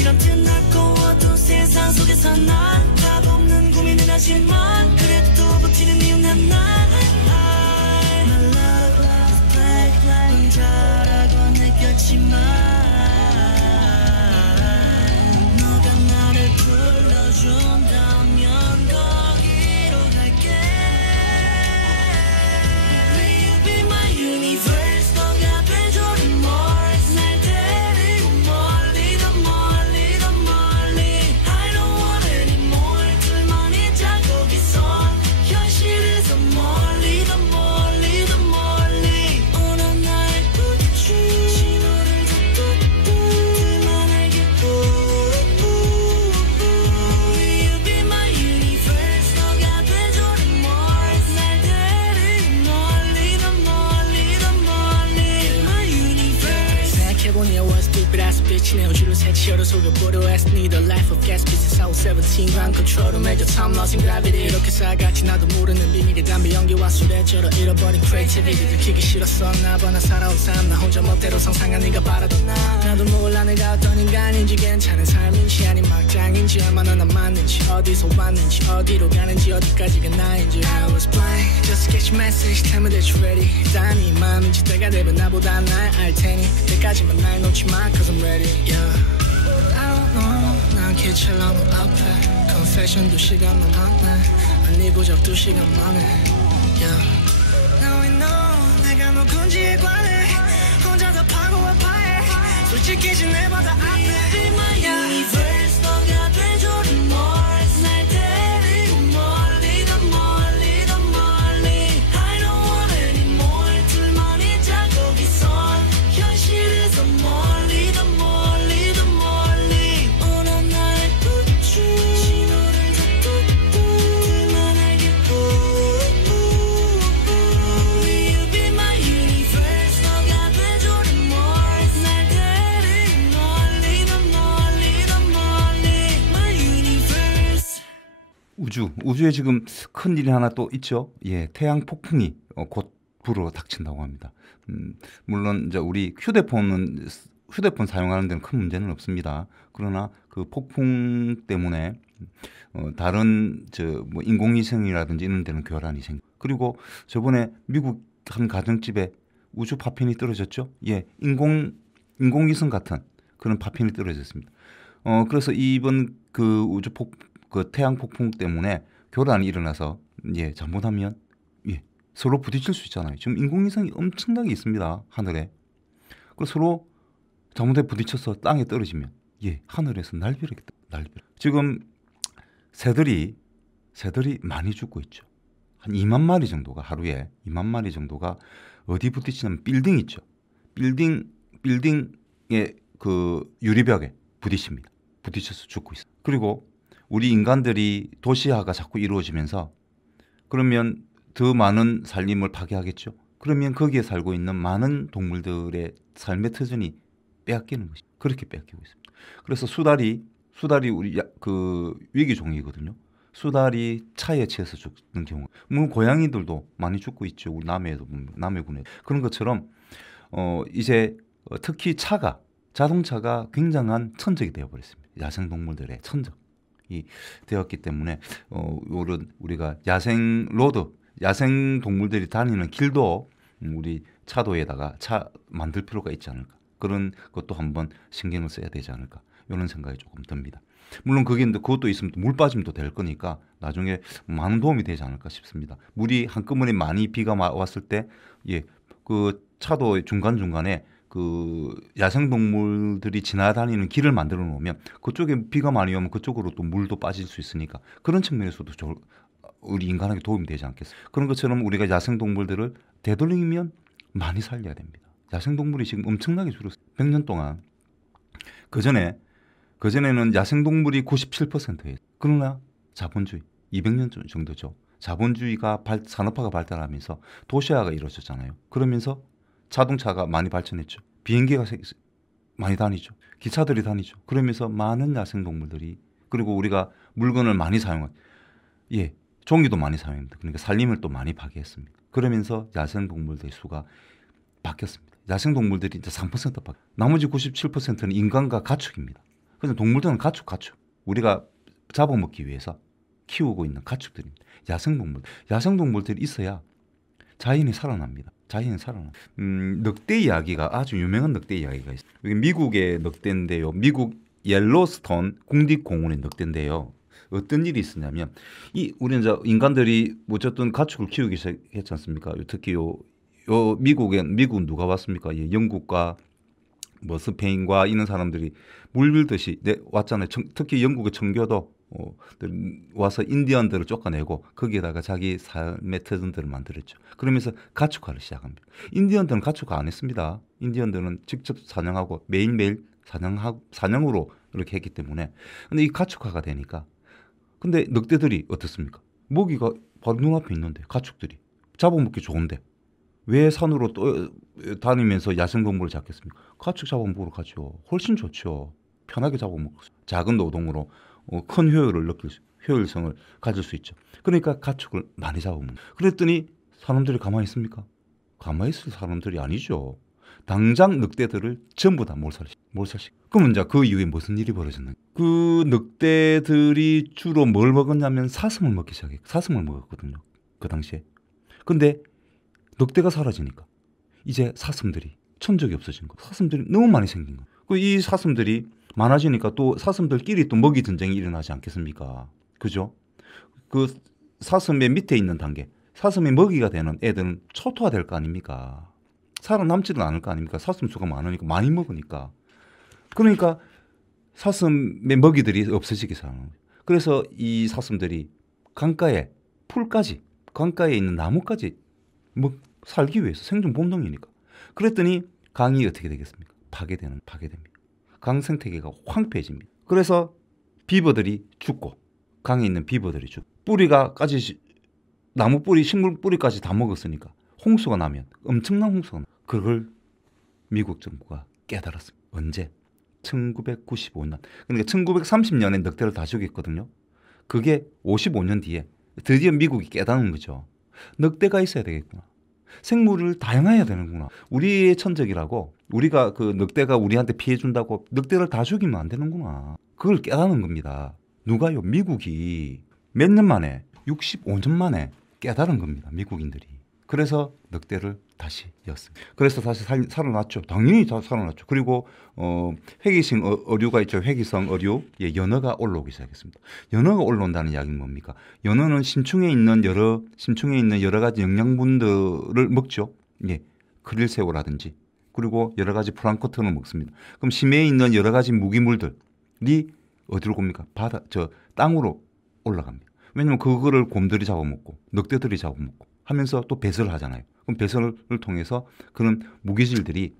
이런 드넓고 어두운 세상 속에서 난 답 없는 고민을 하지만 그래도 버티는 이유는 하나. My love is black. 혼자라고 느꼈지만 너가 나를 불러준다면 거기로 갈게. Will you be my universe? 너가 돼줘는 more. 날 데리고 멀리 더 멀리 더 멀리. I don't want anymore. 둘만이 자거기서 현실에서 멀리 더 멀리 더 멀리. 오너 날 붙여 신호를 줬고 둘만 알게. Will you be my universe? 너가 돼줘는 more. 날 데리고 멀리 더 멀리 더 멀리. My universe. 생각해보니 I was stupid as a bitch. 내 우주를 새치어로 속여보려 애써 The life of gas business. I was 17 ground control로 major time losing gravity. 이렇게 살아갔지 나도 모르는 비밀이 담배 연기와 술에 절어 잃어버린 creativity. 들키기 싫었어 나봐. 나 살아온 삶 나 혼자 멋대로 상상한 네가 바라던 나. 나도 몰라 내가 어떤 인간인지 괜찮은 삶인지 아닌 막장인지 얼마나 난 맞는지 어디서 왔는지 어디로 가는지 어디까지가 나인지. I was blind just to get your message. Tell me that you're ready. 다 네 맘인지 때가 되면 나보다 날 알 테니 그때까지만 날 놓지 마 cause I'm ready. Yeah. I don't know 난 기차랑 너 앞에 confession 2시간 남았네. 아니 고작 2시간 만에. Yeah. Now we know 내가 누군지에 관해 혼자서 파고 아파해. 솔직히 지내보다 앞에. Be my universe. 너가 돼줘는 more. 날 데리고 멀리 더 멀리 더 멀리. I don't want anymore. 둘만이 자거기서 현실에서 멀리 더 멀리 더 멀리. 오너 날 붙여 신호를 줬고 둘만 알게. Will you be my universe? 너가 돼줘는 more. 날 데리고 멀리 더 멀리 더 멀리. My universe. 우주에 지금 큰 일이 하나 또 있죠. 예, 태양 폭풍이 곧 불어 닥친다고 합니다. 물론 이제 우리 휴대폰 사용하는 데는 큰 문제는 없습니다. 그러나 그 폭풍 때문에 다른 뭐 인공위성이라든지 이런 데는 교란이 생겨. 그리고 저번에 미국 한 가정집에 우주 파편이 떨어졌죠. 예, 인공위성 같은 그런 파편이 떨어졌습니다. 그래서 이번 그 그 태양 폭풍 때문에 교란이 일어나서 예, 잘못하면 예, 서로 부딪힐 수 있잖아요. 지금 인공위성이 엄청나게 있습니다. 하늘에. 그 서로 잘못해 부딪혀서 땅에 떨어지면 예, 하늘에서 날벼락이 날벼락. 지금 새들이 많이 죽고 있죠. 한 2만 마리 정도가 하루에 2만 마리 정도가 어디 부딪히냐면 빌딩 있죠. 빌딩의 그 유리벽에 부딪힙니다. 부딪혀서 죽고 있어요. 그리고 우리 인간들이 도시화가 자꾸 이루어지면서 그러면 더 많은 살림을 파괴하겠죠. 그러면 거기에 살고 있는 많은 동물들의 삶의 터전이 빼앗기는 것이 그렇게 빼앗기고 있습니다. 그래서 수달이 우리 그 위기종이거든요. 수달이 차에 치여서 죽는 경우, 뭐 고양이들도 많이 죽고 있죠. 우리 남해에도 보면 남해군에 그런 것처럼 이제 특히 자동차가 굉장한 천적이 되어버렸습니다. 야생동물들의 천적이 되었기 때문에 이런 우리가 야생 동물들이 다니는 길도 우리 차도에다가 차 만들 필요가 있지 않을까. 그런 것도 한번 신경을 써야 되지 않을까. 이런 생각이 조금 듭니다. 물론 그것도 있으면 물 빠짐도 될 거니까 나중에 많은 도움이 되지 않을까 싶습니다. 물이 한꺼번에 많이 비가 왔을 때 그 차도 중간중간에 그 야생동물들이 지나다니는 길을 만들어 놓으면 그쪽에 비가 많이 오면 그쪽으로 또 물도 빠질 수 있으니까 그런 측면에서도 우리 인간에게 도움이 되지 않겠어요. 그런 것처럼 우리가 야생동물들을 되도록이면 많이 살려야 됩니다. 야생동물이 지금 엄청나게 줄었어요. 100년 동안. 그전에는 야생동물이 97%예요. 그러나 자본주의 200년 정도죠. 자본주의가 산업화가 발달하면서 도시화가 이루어졌잖아요. 그러면서 자동차가 많이 발전했죠. 비행기가 많이 다니죠. 기차들이 다니죠. 그러면서 많은 야생동물들이 그리고 우리가 물건을 많이 사용한 종이도 많이 사용합니다. 그러니까 산림을 또 많이 파괴했습니다. 그러면서 야생동물들의 수가 바뀌었습니다. 야생동물들이 이제 3% 바뀌었습니다. 나머지 97%는 인간과 가축입니다. 그래서 동물들은 가축. 우리가 잡아먹기 위해서 키우고 있는 가축들입니다. 야생동물들이 있어야 자연이 살아납니다. 늑대 이야기가 아주 유명한 늑대 이야기가 있어요. 여기 미국의 늑대인데요. 미국 옐로스톤 국립공원의 늑대인데요. 어떤 일이 있었냐면 우리는 이제 인간들이 어쨌든 가축을 키우기 시작했지 않습니까? 특히 미국은 누가 왔습니까? 영국과 뭐 스페인과 이런 사람들이 물밀듯이 왔잖아요. 특히 영국의 청교도 와서 인디언들을 쫓아내고 거기에다가 자기 삶의 터전들을 만들었죠. 그러면서 가축화를 시작합니다. 인디언들은 가축화 안 했습니다. 인디언들은 직접 사냥하고 매일매일 사냥으로 이렇게 했기 때문에. 근데 이 가축화가 되니까 근데 늑대들이 어떻습니까? 먹이가 바로 눈앞에 있는데 가축들이 잡아먹기 좋은데 왜 산으로 또 다니면서 야생동물을 잡겠습니까? 가축 잡아먹으러 가죠. 훨씬 좋죠. 편하게 잡아먹고 작은 노동으로 큰 효율성을 가질 수 있죠. 그러니까 가축을 많이 잡아먹는. 그랬더니 사람들이 가만히 있습니까? 가만히 있을 사람들이 아니죠. 당장 늑대들을 전부 다 몰살시켜. 그러면 이제 그 이후에 무슨 일이 벌어졌는가? 그 늑대들이 주로 뭘 먹었냐면 사슴을 먹기 시작했고 사슴을 먹었거든요. 그 당시에. 근데 늑대가 사라지니까 이제 사슴들이 천적이 없어진 거예요. 사슴들이 너무 많이 생긴 거예요. 이 사슴들이 많아지니까 또 사슴들끼리 또 먹이 전쟁이 일어나지 않겠습니까? 그죠? 그 사슴의 밑에 있는 단계, 사슴의 먹이가 되는 애들은 초토화될 거 아닙니까? 살아남지는 않을 거 아닙니까? 사슴 수가 많으니까 많이 먹으니까. 그러니까 사슴의 먹이들이 없어지기 시작하는 거예요. 그래서 이 사슴들이 강가에 풀까지, 강가에 있는 나무까지 살기 위해서 생존 본능이니까. 그랬더니 강이 어떻게 되겠습니까? 파괴됩니다. 강 생태계가 황폐해집니다. 그래서 비버들이 죽고 강에 있는 비버들이 죽고 뿌리가까지 나무 뿌리, 식물 뿌리까지 다 먹었으니까 홍수가 나면 엄청난 홍수가 나면 그걸 미국 정부가 깨달았습니다. 언제? 1995년. 그러니까 1930년에 늑대를 다 죽였거든요. 그게 55년 뒤에 드디어 미국이 깨닫는 거죠. 늑대가 있어야 되겠구나. 생물을 다양해야 되는구나. 우리의 천적이라고 우리가 그 늑대가 우리한테 피해 준다고 늑대를 다 죽이면 안 되는구나. 그걸 깨닫는 겁니다. 누가요? 미국이 몇 년 만에 65년 만에 깨달은 겁니다. 미국인들이. 그래서 늑대를 다시 였습니다. 그래서 다시 살아났죠. 당연히 다 살아났죠. 그리고 회기성 어류가 있죠. 회기성 어류. 연어가 올라오기 시작했습니다. 연어가 올라온다는 이야기는 뭡니까? 연어는 심층에 있는 여러 가지 영양분들을 먹죠. 크릴새우라든지 그리고 여러 가지 플랑크톤을 먹습니다. 그럼 심해에 있는 여러 가지 무기물들이 어디로 갑니까? 땅으로 올라갑니다. 왜냐하면 그거를 곰들이 잡아먹고 늑대들이 잡아먹고 하면서 또 배설을 하잖아요. 그럼 배설을 통해서 그런 무기질들이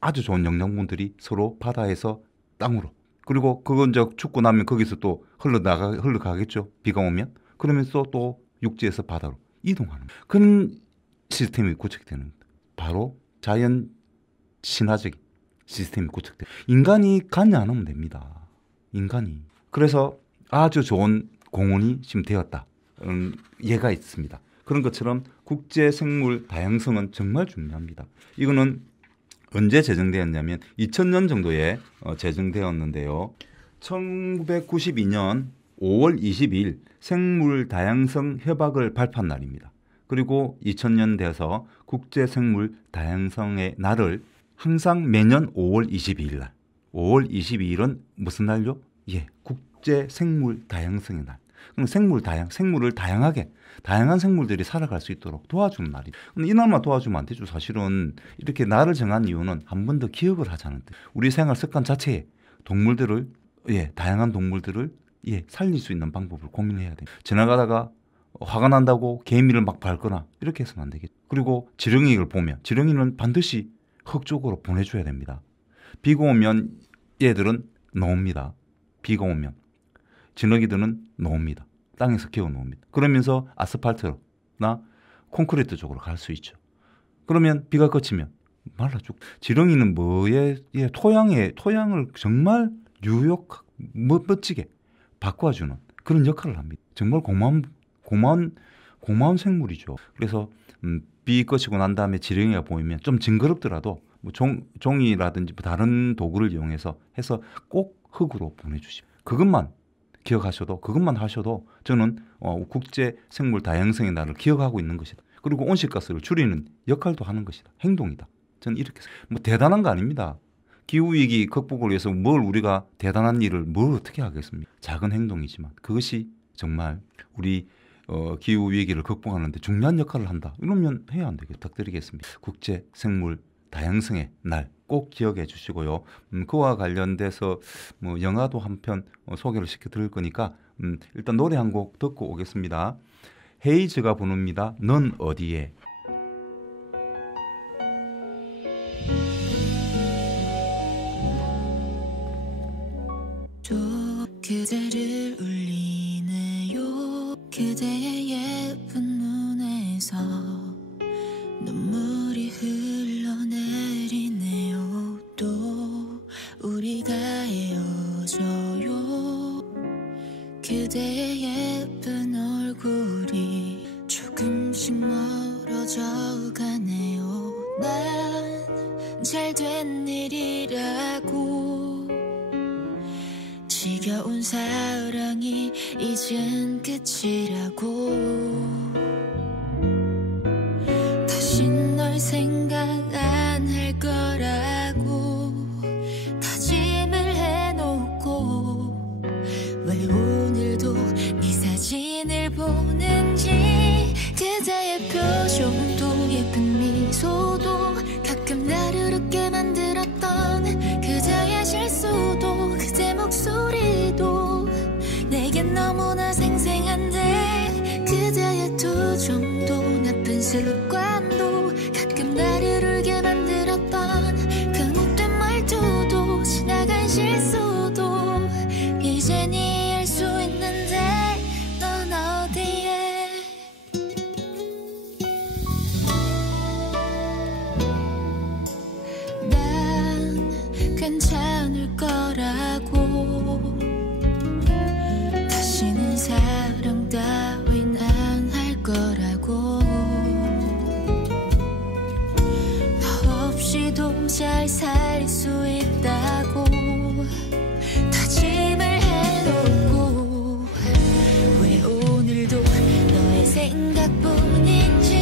아주 좋은 영양분들이 서로 바다에서 땅으로 그리고 그건 이제 죽고 나면 거기서 또 흘러가겠죠. 비가 오면 그러면서 또 육지에서 바다로 이동하는 그런 시스템이 구축되는 겁니다. 바로 자연 신화적인 시스템이 구축돼. 인간이 관여 안 하면 됩니다. 인간이. 그래서 아주 좋은 공원이 지금 되었다. 예가 있습니다. 그런 것처럼 국제 생물 다양성은 정말 중요합니다. 이거는 언제 제정되었냐면 2000년 정도에 제정되었는데요. 1992년 5월 22일 생물 다양성 협약을 발표한 날입니다. 그리고 2000년 돼서 국제 생물 다양성의 날을 항상 매년 5월 22일 날. 5월 22일은 무슨 날요? 국제 생물 다양성의 날. 그럼 생물을 다양한 생물들이 살아갈 수 있도록 도와주는 날이. 근데 이 날만 도와주면 안 되죠. 사실은 이렇게 날을 정한 이유는 한 번 더 기억을 하자는 뜻. 우리 생활 습관 자체에 동물들을 다양한 동물들을 살릴 수 있는 방법을 고민해야 돼요. 지나가다가 화가 난다고 개미를 막 밟거나 이렇게 해서는 안 되겠죠. 그리고 지렁이를 보면 지렁이는 반드시 흙 쪽으로 보내줘야 됩니다. 비가 오면 얘들은 나옵니다. 비가 오면 진흙이들은 놓습니다. 땅에서 기어 놓습니다. 그러면서 아스팔트나 콘크리트 쪽으로 갈 수 있죠. 그러면 비가 그치면 말라 죽. 지렁이는 뭐에 토양을 정말 멋지게 바꿔주는 그런 역할을 합니다. 정말 고마운 생물이죠. 그래서 비 그치고 난 다음에 지렁이가 보이면 좀 징그럽더라도 뭐 종이라든지 다른 도구를 이용해서 꼭 흙으로 보내주십시오. 그것만 기억하셔도, 그것만 하셔도 저는 국제 생물 다양성의 날을 기억하고 있는 것이다. 그리고 온실가스를 줄이는 역할도 하는 것이다. 행동이다. 저는 이렇게 뭐 대단한 거 아닙니다. 기후위기 극복을 위해서 우리가 대단한 일을 어떻게 하겠습니까? 작은 행동이지만 그것이 정말 우리 기후위기를 극복하는 데 중요한 역할을 한다. 이러면 해야 안 되겠다. 부탁드리겠습니다. 국제 생물 다양성의 날 꼭 기억해 주시고요. 그와 관련돼서 뭐 영화도 한 편 소개를 시켜드릴 거니까 일단 노래 한 곡 듣고 오겠습니다. 헤이즈가 부릅니다. 넌 어디에? 또 그대를 울리네요. 그대의 예쁜 눈에서 눈물이 흘러내리네요. 또 우리가 헤어져요. 그대의 예쁜 얼굴이 조금씩 멀어져 가네요. 난 잘된 일이라고, 지겨운 사랑이 이젠 끝이라고, 다시 널 생각 안 할 거라고 다짐을 해놓고, 왜 오늘도 네 사진을 보는지. 그대의 표정도 예쁜 미소도 가끔 나를 웃게 만들었던 그대의 실수도 그대 목소리도 내겐 너무나 생생한데, 그대의 투정도 나쁜 습관도 가끔 나를 울게 만들었던 그 못된 말투도 지나간 실수도 이젠 이해할 수 있는데, 넌 어디에? 난 괜찮을 거라고, 다시는 사랑 따윈 안 할 거라고, 너 없이도 잘 살 수 있다고 다짐을 해놓고, 왜 오늘도 너의 생각뿐인지.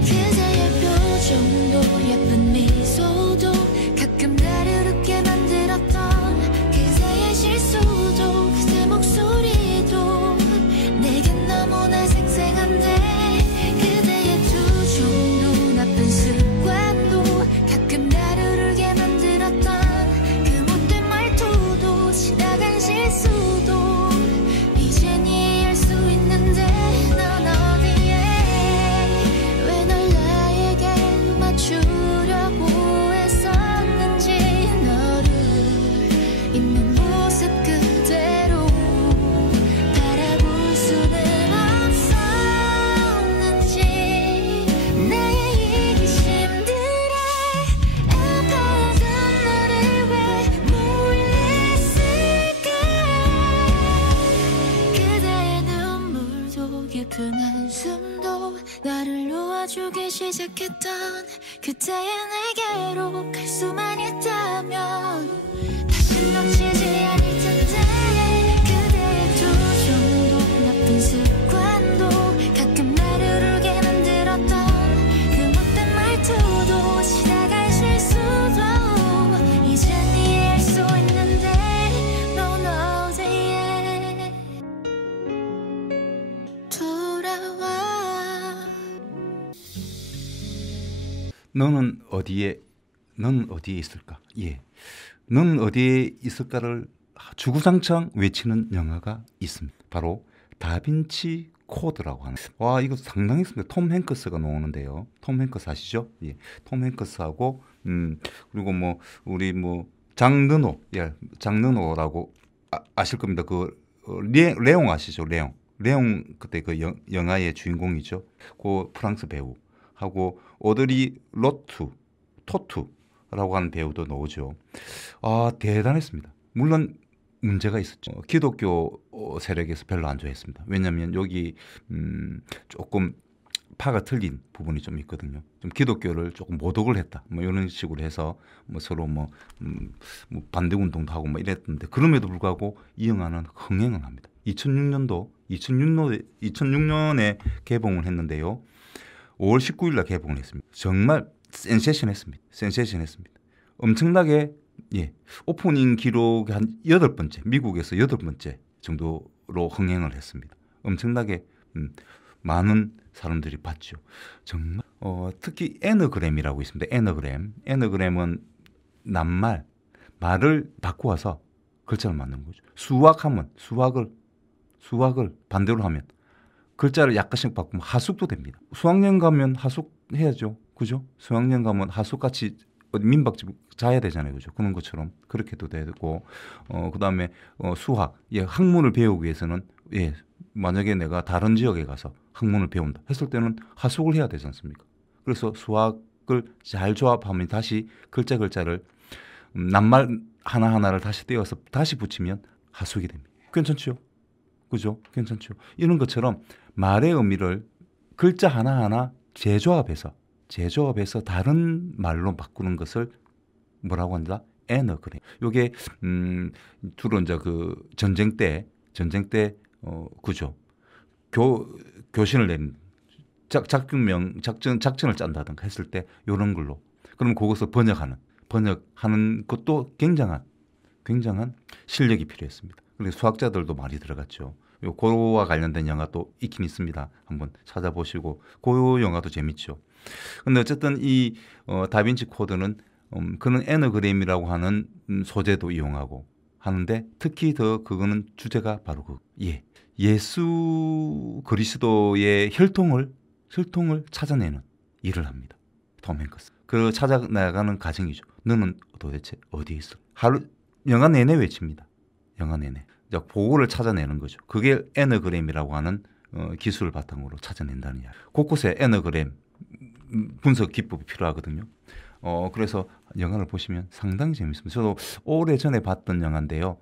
그대의 표정도 예쁜 미소도 가끔 나를 웃게 만들었던 그대의 실수도 그대 목소리도 내겐 너무나 생생한데, 그대의 투정도 나쁜 습관도 가끔 나를 울게 만들었던 그 못된 말투도 지나간 실수도 이젠 이해할 수 있는데, 넌 어디에? 왜 널 나에게 맞추려고 했었는지. 너를 있는 모습 그대로 바라볼 수는 없었는지. 나의 이기심들에 아파하던 너를 왜 몰랐을까. 그대의 눈물도 깊은 한숨도 나를 놓아주기 시작했던 그때의 내게로 갈 수만 있다면 다시 놓치지 않을 텐데. 그대의 투정도 나쁜 습관도 가끔 나를 울게 만들었던 그 못된 말투도 지나간 실수도 이젠 이해할 수 있는데, 넌 어디에? 돌아와. 너는 어디에 있을까? 예. 너는 어디에 있을까를 주구장창 외치는 영화가 있습니다. 바로 다빈치 코드라고 하는. 와, 이거 상당했습니다. 톰 행크스가 나오는데요. 톰 행크스 아시죠? 예. 톰 행크스하고 그리고 뭐 우리 뭐 장르노라고 아실 겁니다. 그 레옹 아시죠? 레옹 그때 그 영화의 주인공이죠. 그 프랑스 배우. 하고 오드리 토투라고 하는 배우도 나오죠. 아, 대단했습니다. 물론 문제가 있었죠. 기독교 세력에서 별로 안 좋아했습니다. 왜냐하면 여기 조금 파가 틀린 부분이 좀 있거든요. 좀 기독교를 조금 모독을 했다. 뭐 이런 식으로 해서 뭐 서로 뭐 반대 운동도 하고 뭐 이랬는데 그럼에도 불구하고 이 영화는 흥행을 합니다. 2006년에 개봉을 했는데요. 5월 19일 날 개봉을 했습니다. 정말 센세이션했습니다. 엄청나게 오프닝 기록의 한 8번째, 미국에서 8번째 정도로 흥행을 했습니다. 엄청나게 많은 사람들이 봤죠. 정말 특히 애너그램이라고 있습니다. 애너그램은 낱말, 말을 바꾸어서 글자를 만든 거죠. 수학하면 수학을 반대로 하면 글자를 약간씩 바꾸면 하숙도 됩니다. 수학여행 가면 하숙 해야죠. 그죠? 수학여행 가면 하숙같이 민박집 자야 되잖아요. 그죠? 그런 것처럼 그렇게도 되고 그다음에 수학, 학문을 배우기 위해서는 만약에 내가 다른 지역에 가서 학문을 배운다 했을 때는 하숙을 해야 되지 않습니까? 그래서 수학을 잘 조합하면 다시 글자를 낱말 하나하나를 다시 떼어서 다시 붙이면 하숙이 됩니다. 괜찮죠? 그죠? 괜찮죠? 이런 것처럼 말의 의미를 글자 하나하나 재조합해서 다른 말로 바꾸는 것을 뭐라고 한다? 애너그램. 요게 주로 이제 그 전쟁 때 그죠? 교신을 내는 작전을 짠다든가 했을 때 이런 걸로 그럼 그것을 번역하는 것도 굉장한 실력이 필요했습니다. 그래서 수학자들도 많이 들어갔죠. 요 고와 관련된 영화 또 있긴 있습니다. 한번 찾아보시고 그 영화도 재밌죠. 근데 어쨌든 이 다빈치 코드는 그런 애너그램이라고 하는 소재도 이용하고 하는데 특히 더 그거는 주제가 바로 예수 그리스도의 혈통을 찾아내는 일을 합니다. 톰 행크스. 그 찾아나가는 과정이죠. 너는 도대체 어디에 있어? 하루 영화 내내 외칩니다. 영화 내내. 보고를 찾아내는 거죠. 그게 애너그램이라고 하는 기술을 바탕으로 찾아낸다는 이야기. 곳곳에 애너그램 분석 기법이 필요하거든요. 그래서 영화를 보시면 상당히 재밌습니다. 저도 오래전에 봤던 영화인데요.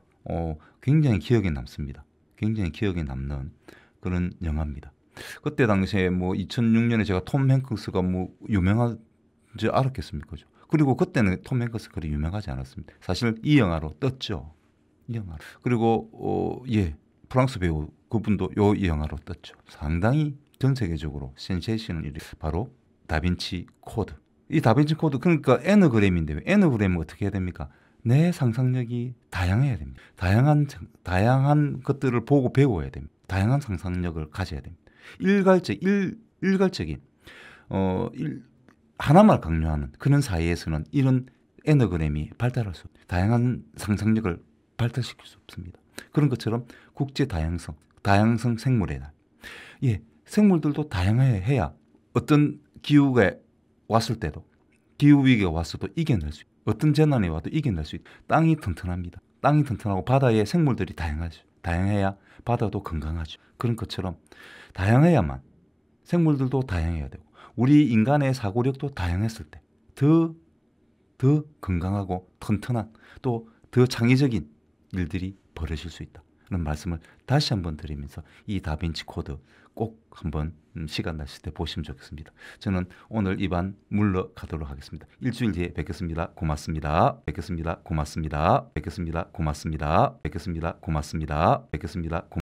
굉장히 기억에 남습니다. 굉장히 기억에 남는 그런 영화입니다. 그때 당시에 뭐 2006년에 제가 톰 행크스가 뭐 유명한지 알았겠습니까? 그리고 그때는 톰 행크스 그리 유명하지 않았습니다. 사실 이 영화로 떴죠. 이 영화로. 그리고 프랑스 배우 그분도 이 영화로 떴죠. 상당히 전 세계적으로 센세이션을 바로 다빈치 코드. 이 다빈치 코드 그러니까 애너그램인데요. 애너그램은 어떻게 해야 됩니까? 내 상상력이 다양해야 됩니다. 다양한 것들을 보고 배워야 됩니다. 다양한 상상력을 가져야 됩니다. 일괄적인 하나만 강요하는 그런 사회에서는 이런 애너그램이 발달할 수 없습니다. 다양한 상상력을 발달시킬 수 없습니다. 그런 것처럼 국제 다양성 생물의 날. 생물들도 다양해야 어떤 기후가 왔을 때도 기후 위기가 왔어도 이겨낼 수 있고 어떤 재난이 와도 이겨낼 수 있고 땅이 튼튼합니다. 땅이 튼튼하고 바다의 생물들이 다양하죠. 다양해야 바다도 건강하죠. 그런 것처럼 다양해야만 생물들도 다양해야 되고 우리 인간의 사고력도 다양했을 때 더 건강하고 튼튼한 또 더 창의적인 일들이 벌어질 수 있다. 그런 말씀을 다시 한번 드리면서 이 다빈치 코드 꼭 한번 시간 나실 때 보시면 좋겠습니다. 저는 오늘 이만 물러가도록 하겠습니다. 일주일 뒤에 뵙겠습니다. 고맙습니다. 뵙겠습니다. 고맙습니다. 뵙겠습니다. 고맙습니다. 뵙겠습니다. 고맙습니다. 뵙겠습니다.